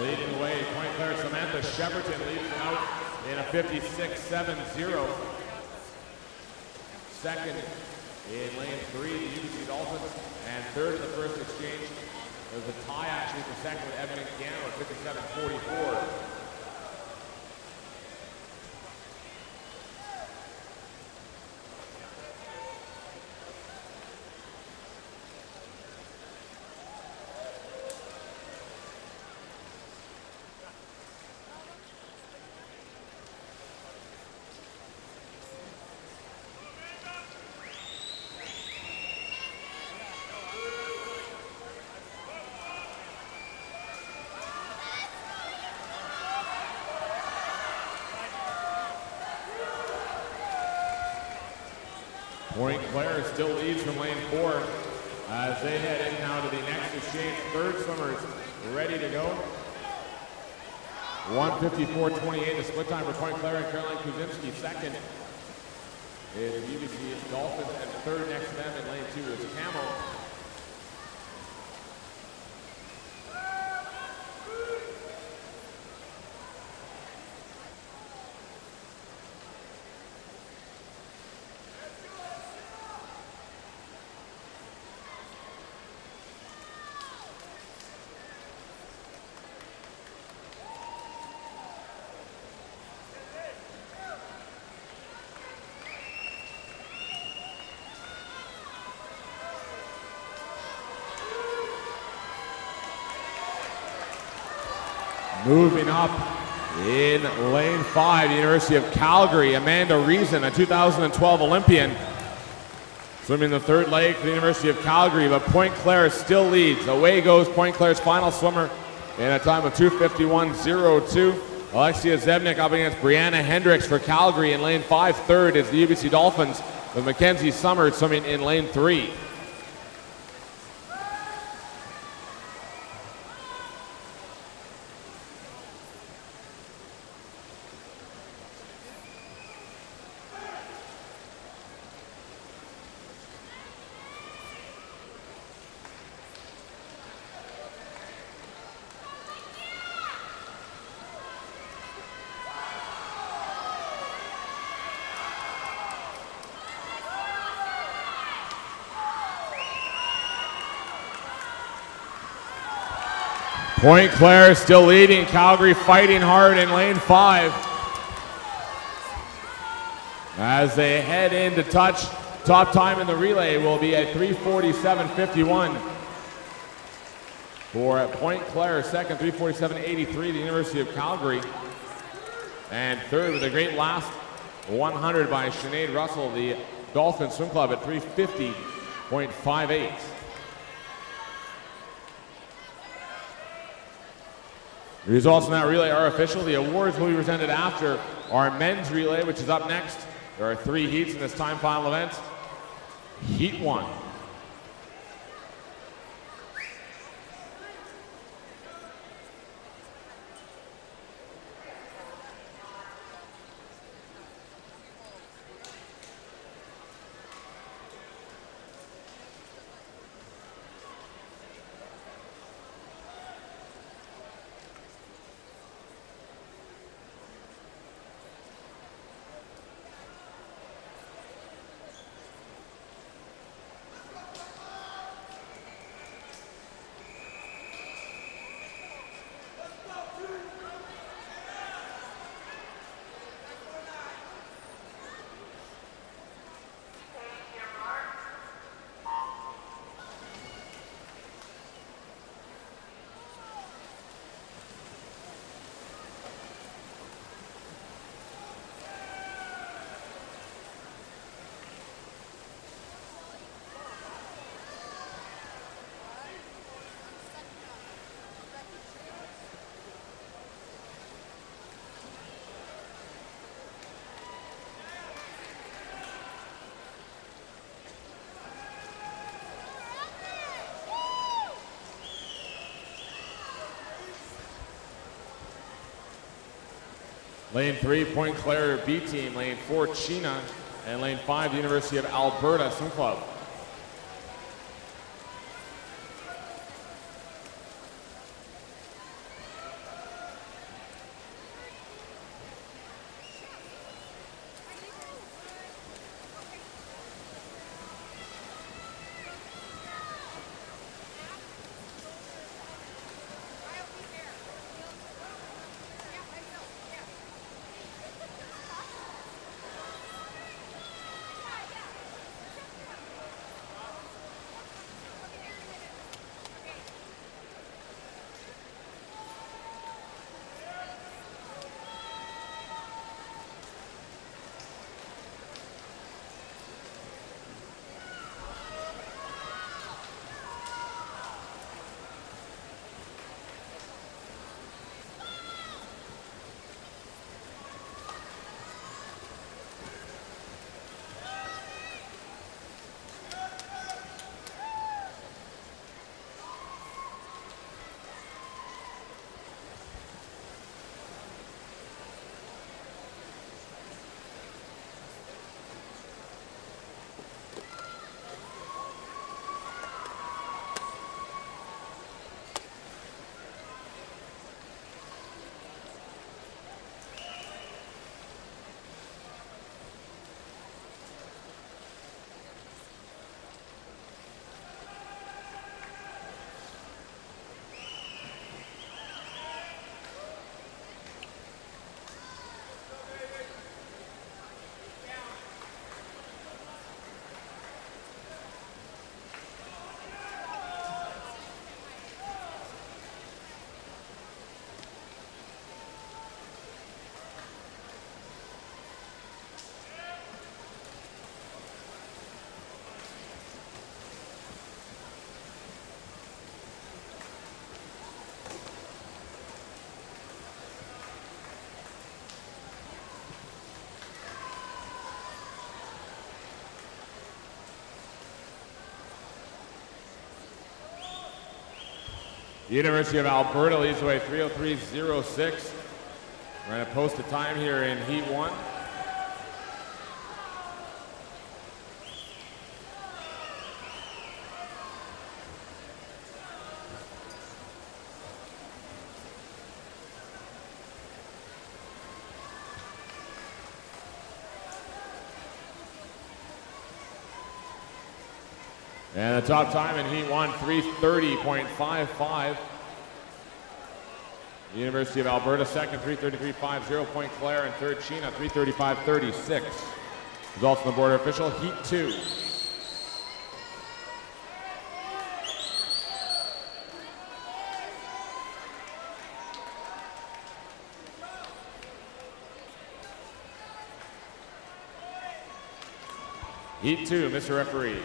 Leading the way, Point Claire Samantha Shepperton leads them out in a 56.70. Second in lane 3, the UBC Dolphins. And third in the first exchange. There's a tie actually for second with Evan and Gano at 57.44. Point Claire still leads from lane 4 as they head in now to the next exchange. Third swimmers ready to go. 1:54.28, the split time for Point Claire and Caroline Kuzinski. Second is UBC Dolphins, and third next to them in lane 2 is Camel. Moving up in lane 5, the University of Calgary, Amanda Reason, a 2012 Olympian, swimming the third leg for the University of Calgary, but Point Claire still leads. Away goes Point Claire's final swimmer in a time of 2:51.02. Alexia Zebnik up against Brianna Hendricks for Calgary in lane 5. Third is the UBC Dolphins with Mackenzie Summers swimming in lane 3. Point Claire still leading. Calgary fighting hard in lane 5. As they head in to touch Top time in the relay will be at 3:47.51. For Point Claire, second, 3:47.83, the University of Calgary. And third with a great last 100 by Sinead Russell, the Dolphin Swim Club at 3:50.58. The results in that relay are official. The awards will be presented after our men's relay, which is up next. There are 3 heats in this time final event. Heat 1. Lane 3, Point Claire B team. Lane 4, China. And lane 5, the University of Alberta Swim Club. The University of Alberta leads the way 3:03.06. We're going to post a time here in Heat 1. And the top time in Heat 1, 3:30.55. The University of Alberta, second, 3:33.50. Point Claire, and third, China, 3:35.36. Results on the board are official. Heat 2. Heat 2, Mr. Referee.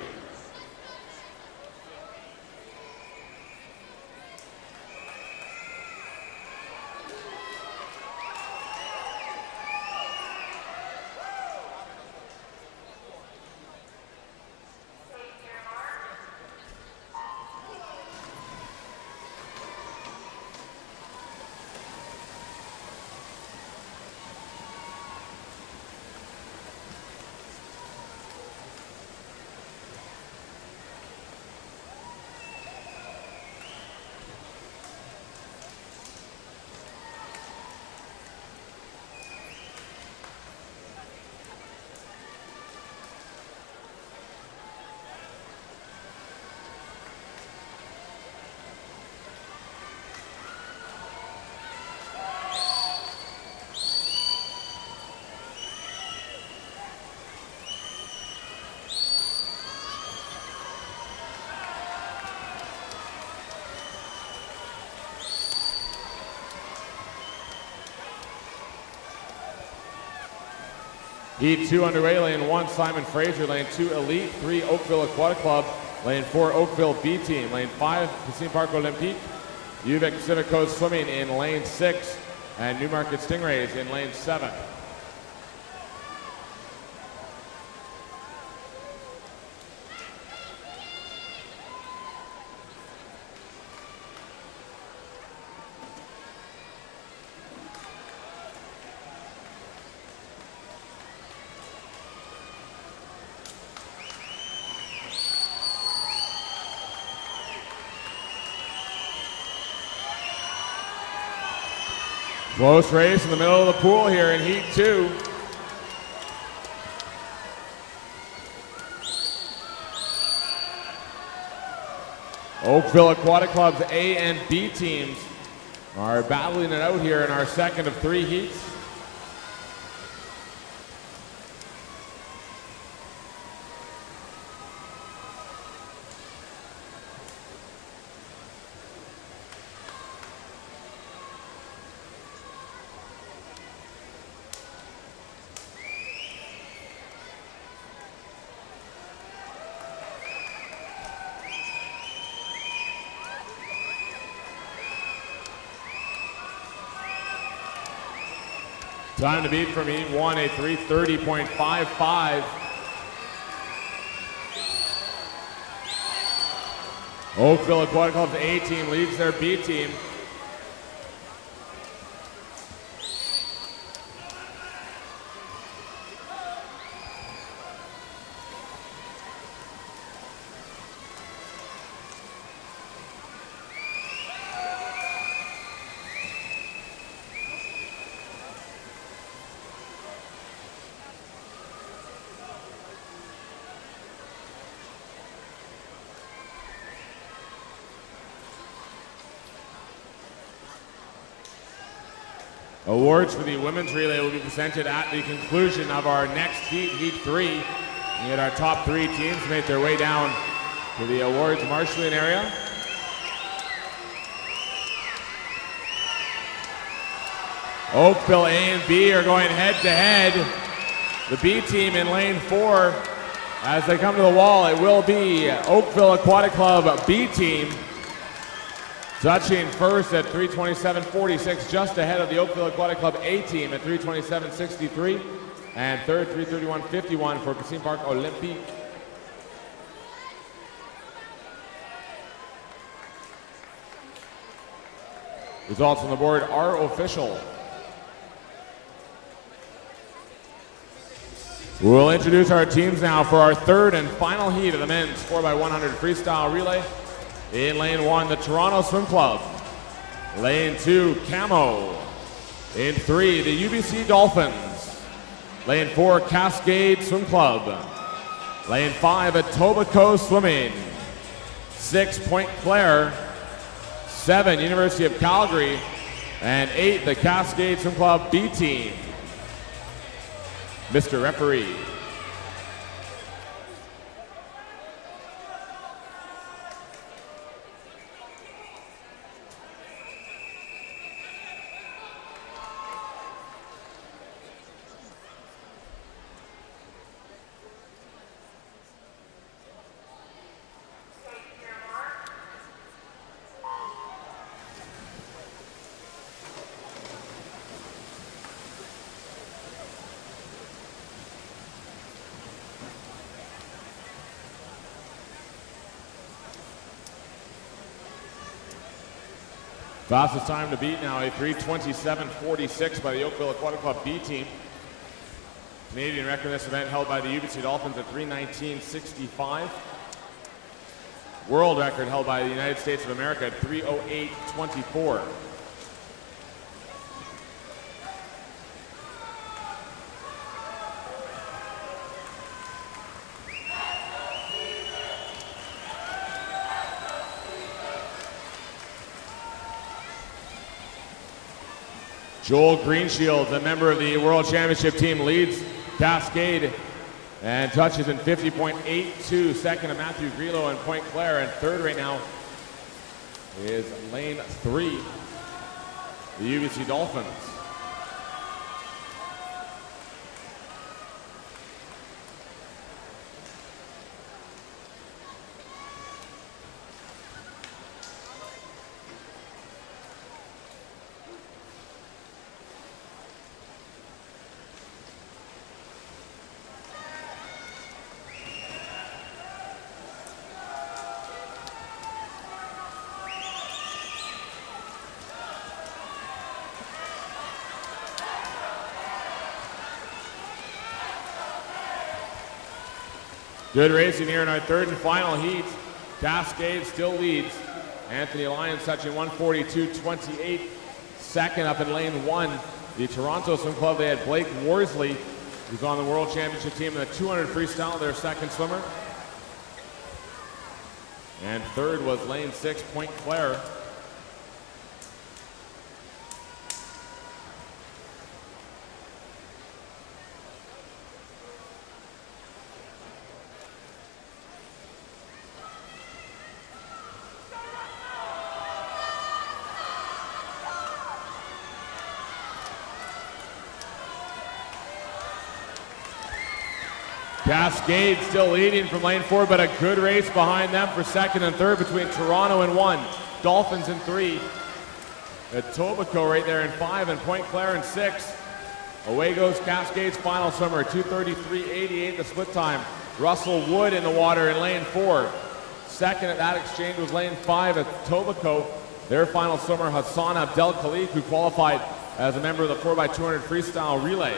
Heat 2 underway, lane 1, Simon Fraser, lane 2, Elite, 3, Oakville Aquatic Club, lane 4, Oakville B Team, lane 5, Casino Park Olympique, UVic Pacific Coast Swimming in lane 6, and Newmarket Stingrays in lane 7. Close race in the middle of the pool here in Heat 2. Oakville Aquatic Club's A and B teams are battling it out here in our second of 3 heats. Time to beat from Heat 1, a 3:30.55. Oakville Aquatic Club's A team leads their B team. Awards for the women's relay will be presented at the conclusion of our next heat, Heat 3. We had our top 3 teams make their way down to the awards marshalling area. Oakville A and B are going head to head. The B team in lane 4. As they come to the wall, it will be Oakville Aquatic Club B team. Touching first at 3:27.46, just ahead of the Oakville Aquatic Club A team at 3:27.63, and third 3:31.51 for Casino Park Olympique. Results on the board are official. We'll introduce our teams now for our third and final heat of the men's 4x100 freestyle relay. In lane 1, the Toronto Swim Club. Lane 2, Camo. In 3, the UBC Dolphins. Lane 4, Cascade Swim Club. Lane 5, Etobicoke Swimming. 6, Point Claire. 7, University of Calgary. And 8, the Cascade Swim Club B team. Mr. Referee. Fastest time to beat now, a 3:27.46 by the Oakville Aquatic Club B team. Canadian record in this event held by the UBC Dolphins at 3:19.65. World record held by the United States of America at 3:08.24. Joel Greenshield, a member of the World Championship team, leads Cascade and touches in 50.82. Second to Matthew Grillo and Point Claire, and third right now is lane 3, the UBC Dolphins. Good racing here in our third and final heat. Cascade still leads. Anthony Lyons touching 142.28. Second up in lane 1, the Toronto Swim Club. They had Blake Worsley, who's on the World Championship team in the 200 freestyle, their second swimmer. And third was lane 6, Point Claire. Cascade still leading from lane 4, but a good race behind them for second and third between Toronto in 1, Dolphins in 3, Etobicoke right there in 5, and Point Claire in 6. Away goes Cascade's final swimmer, 2:33.88 the split time. Russell Wood in the water in lane 4. Second at that exchange was lane 5 at Etobicoke. Their final swimmer, Hassan Abdel Khalik, who qualified as a member of the 4x200 freestyle relay.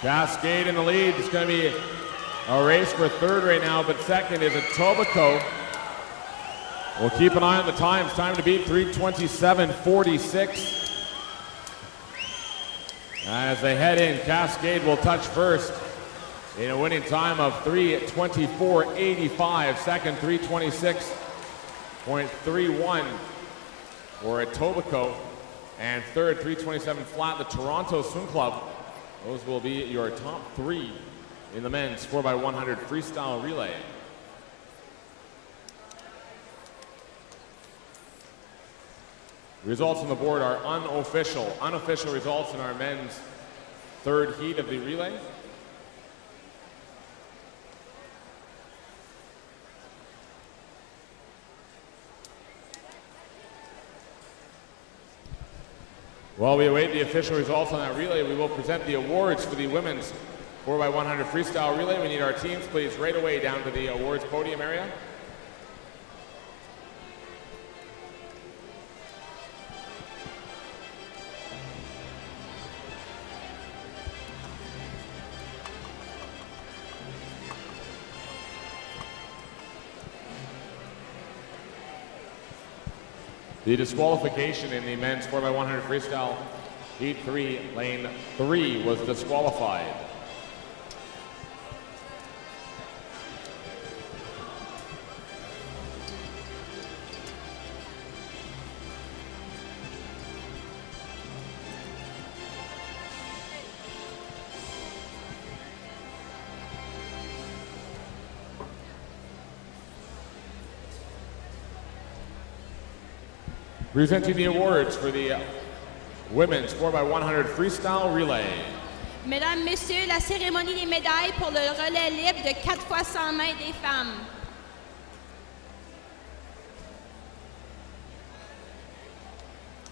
Cascade in the lead. It's going to be a race for third right now, but second is Etobicoke. We'll keep an eye on the times. Time to beat 3:27.46. As they head in, Cascade will touch first in a winning time of 3:24.85. Second, 3:26.31 for Etobicoke. And third, 3:27 flat, the Toronto Swim Club. Those will be your top 3 in the men's 4x100 freestyle relay. Results on the board are unofficial. Unofficial results in our men's third heat of the relay. While we await the official results on that relay, we will present the awards for the women's 4x100 freestyle relay. We need our teams, please, right away down to the awards podium area. The disqualification in the men's 4x100 freestyle heat 3, lane 3 was disqualified. Presenting the awards for the women's 4x100 freestyle relay. Mesdames, Messieurs, la cérémonie des médailles pour le relais libre de 4 fois 100 mètres des femmes.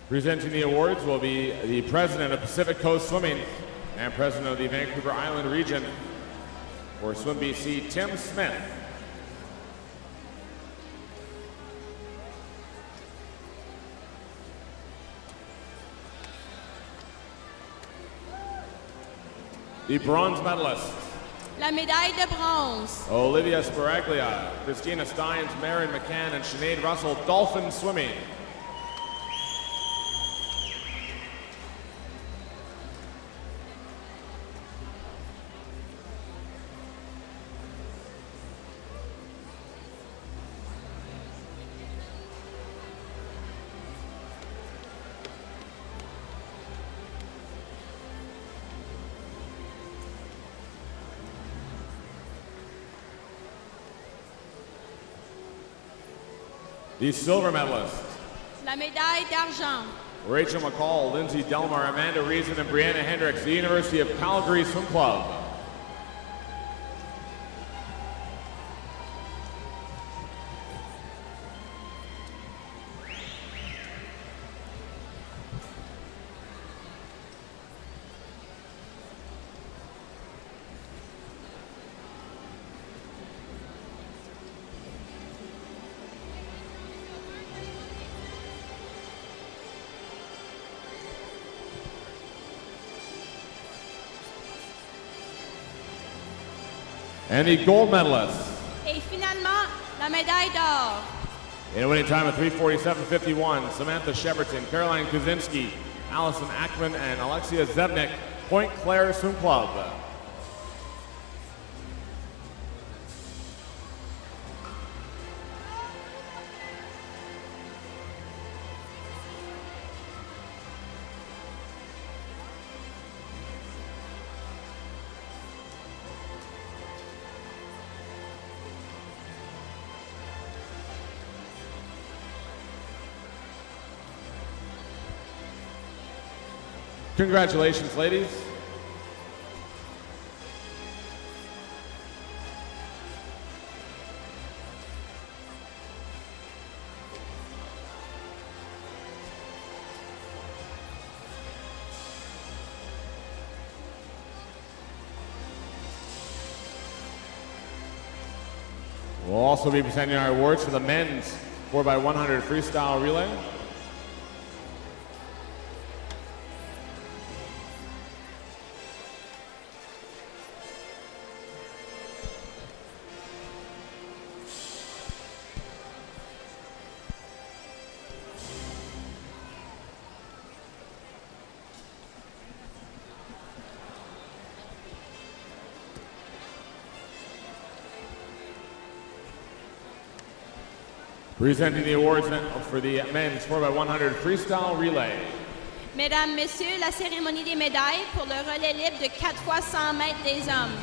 Presenting the awards will be the president of Pacific Coast Swimming and president of the Vancouver Island region for Swim BC, Tim Smith. The bronze medalists. La médaille de bronze. Olivia Sparaglia, Christina Steins, Marion McCann, and Sinead Russell, dolphin swimming. The silver medalists. La médaille d'argent. Rachel McCall, Lindsay Delmar, Amanda Reason, and Brianna Hendricks, the University of Calgary Swim Club. And the gold medalists. Et finalement, la médaille d'or. In a winning time of 3:47.51, Samantha Shepperton, Caroline Kuzinski, Allison Ackman, and Alexia Zevnik, Point Claire Swim Club. Congratulations, ladies. We'll also be presenting our awards for the men's 4x100 freestyle relay. Presenting the awards for the men's 4x100 freestyle relay. Mesdames, Messieurs, la cérémonie des médailles pour le relais libre de 4 fois 100 mètres des hommes.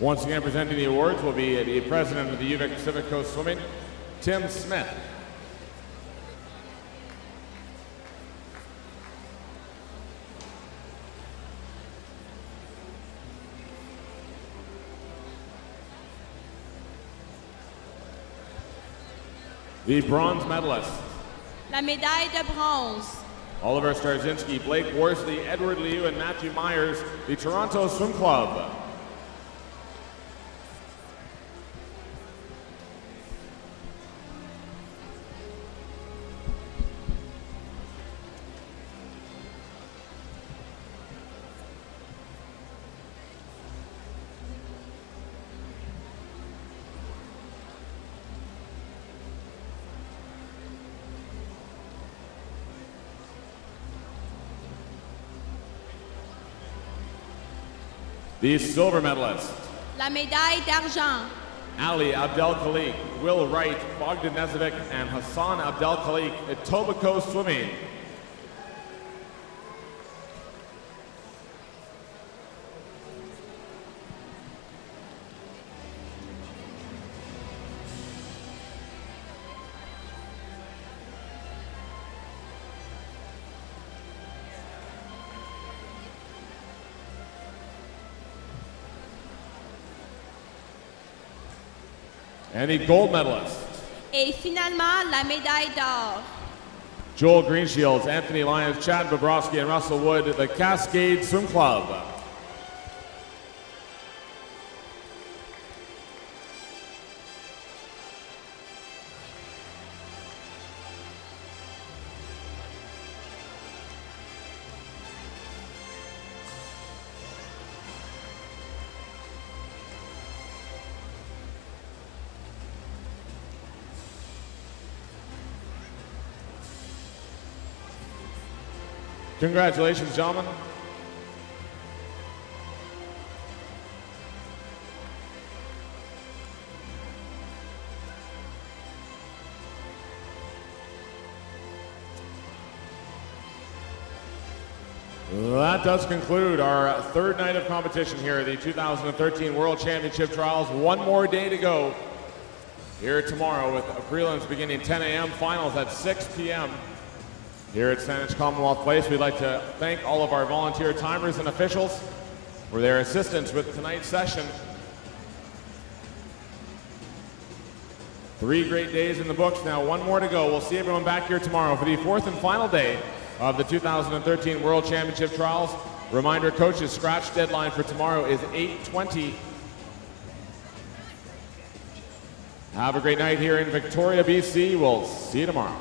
Once again, presenting the awards will be the president of the UVic Pacific Coast Swimming, Tim Smith. The bronze medalists. La médaille de bronze. Oliver Starzinski, Blake Worsley, Edward Liu, and Matthew Myers, the Toronto Swim Club. The silver medalists, La médaille d'argent. Ali Abdel-Khalik, Will Wright, Bogdan Nezovic, and Hassan Abdel-Khalik, Etobicoke Swimming. And the gold medalists, Et finalement, la médaille d'or. Joel Greenshields, Anthony Lyons, Chad Bobrovsky, and Russell Wood, the Cascade Swim Club. Congratulations, gentlemen. That does conclude our third night of competition here at the 2013 World Championship Trials. One more day to go here tomorrow with prelims beginning 10 a.m., finals at 6 p.m. Here at Saanich Commonwealth Place. We'd like to thank all of our volunteer timers and officials for their assistance with tonight's session. 3 great days in the books now, one more to go. We'll see everyone back here tomorrow for the fourth and final day of the 2013 World Championship Trials. Reminder, coaches, scratch deadline for tomorrow is 8:20. Have a great night here in Victoria, BC. We'll see you tomorrow.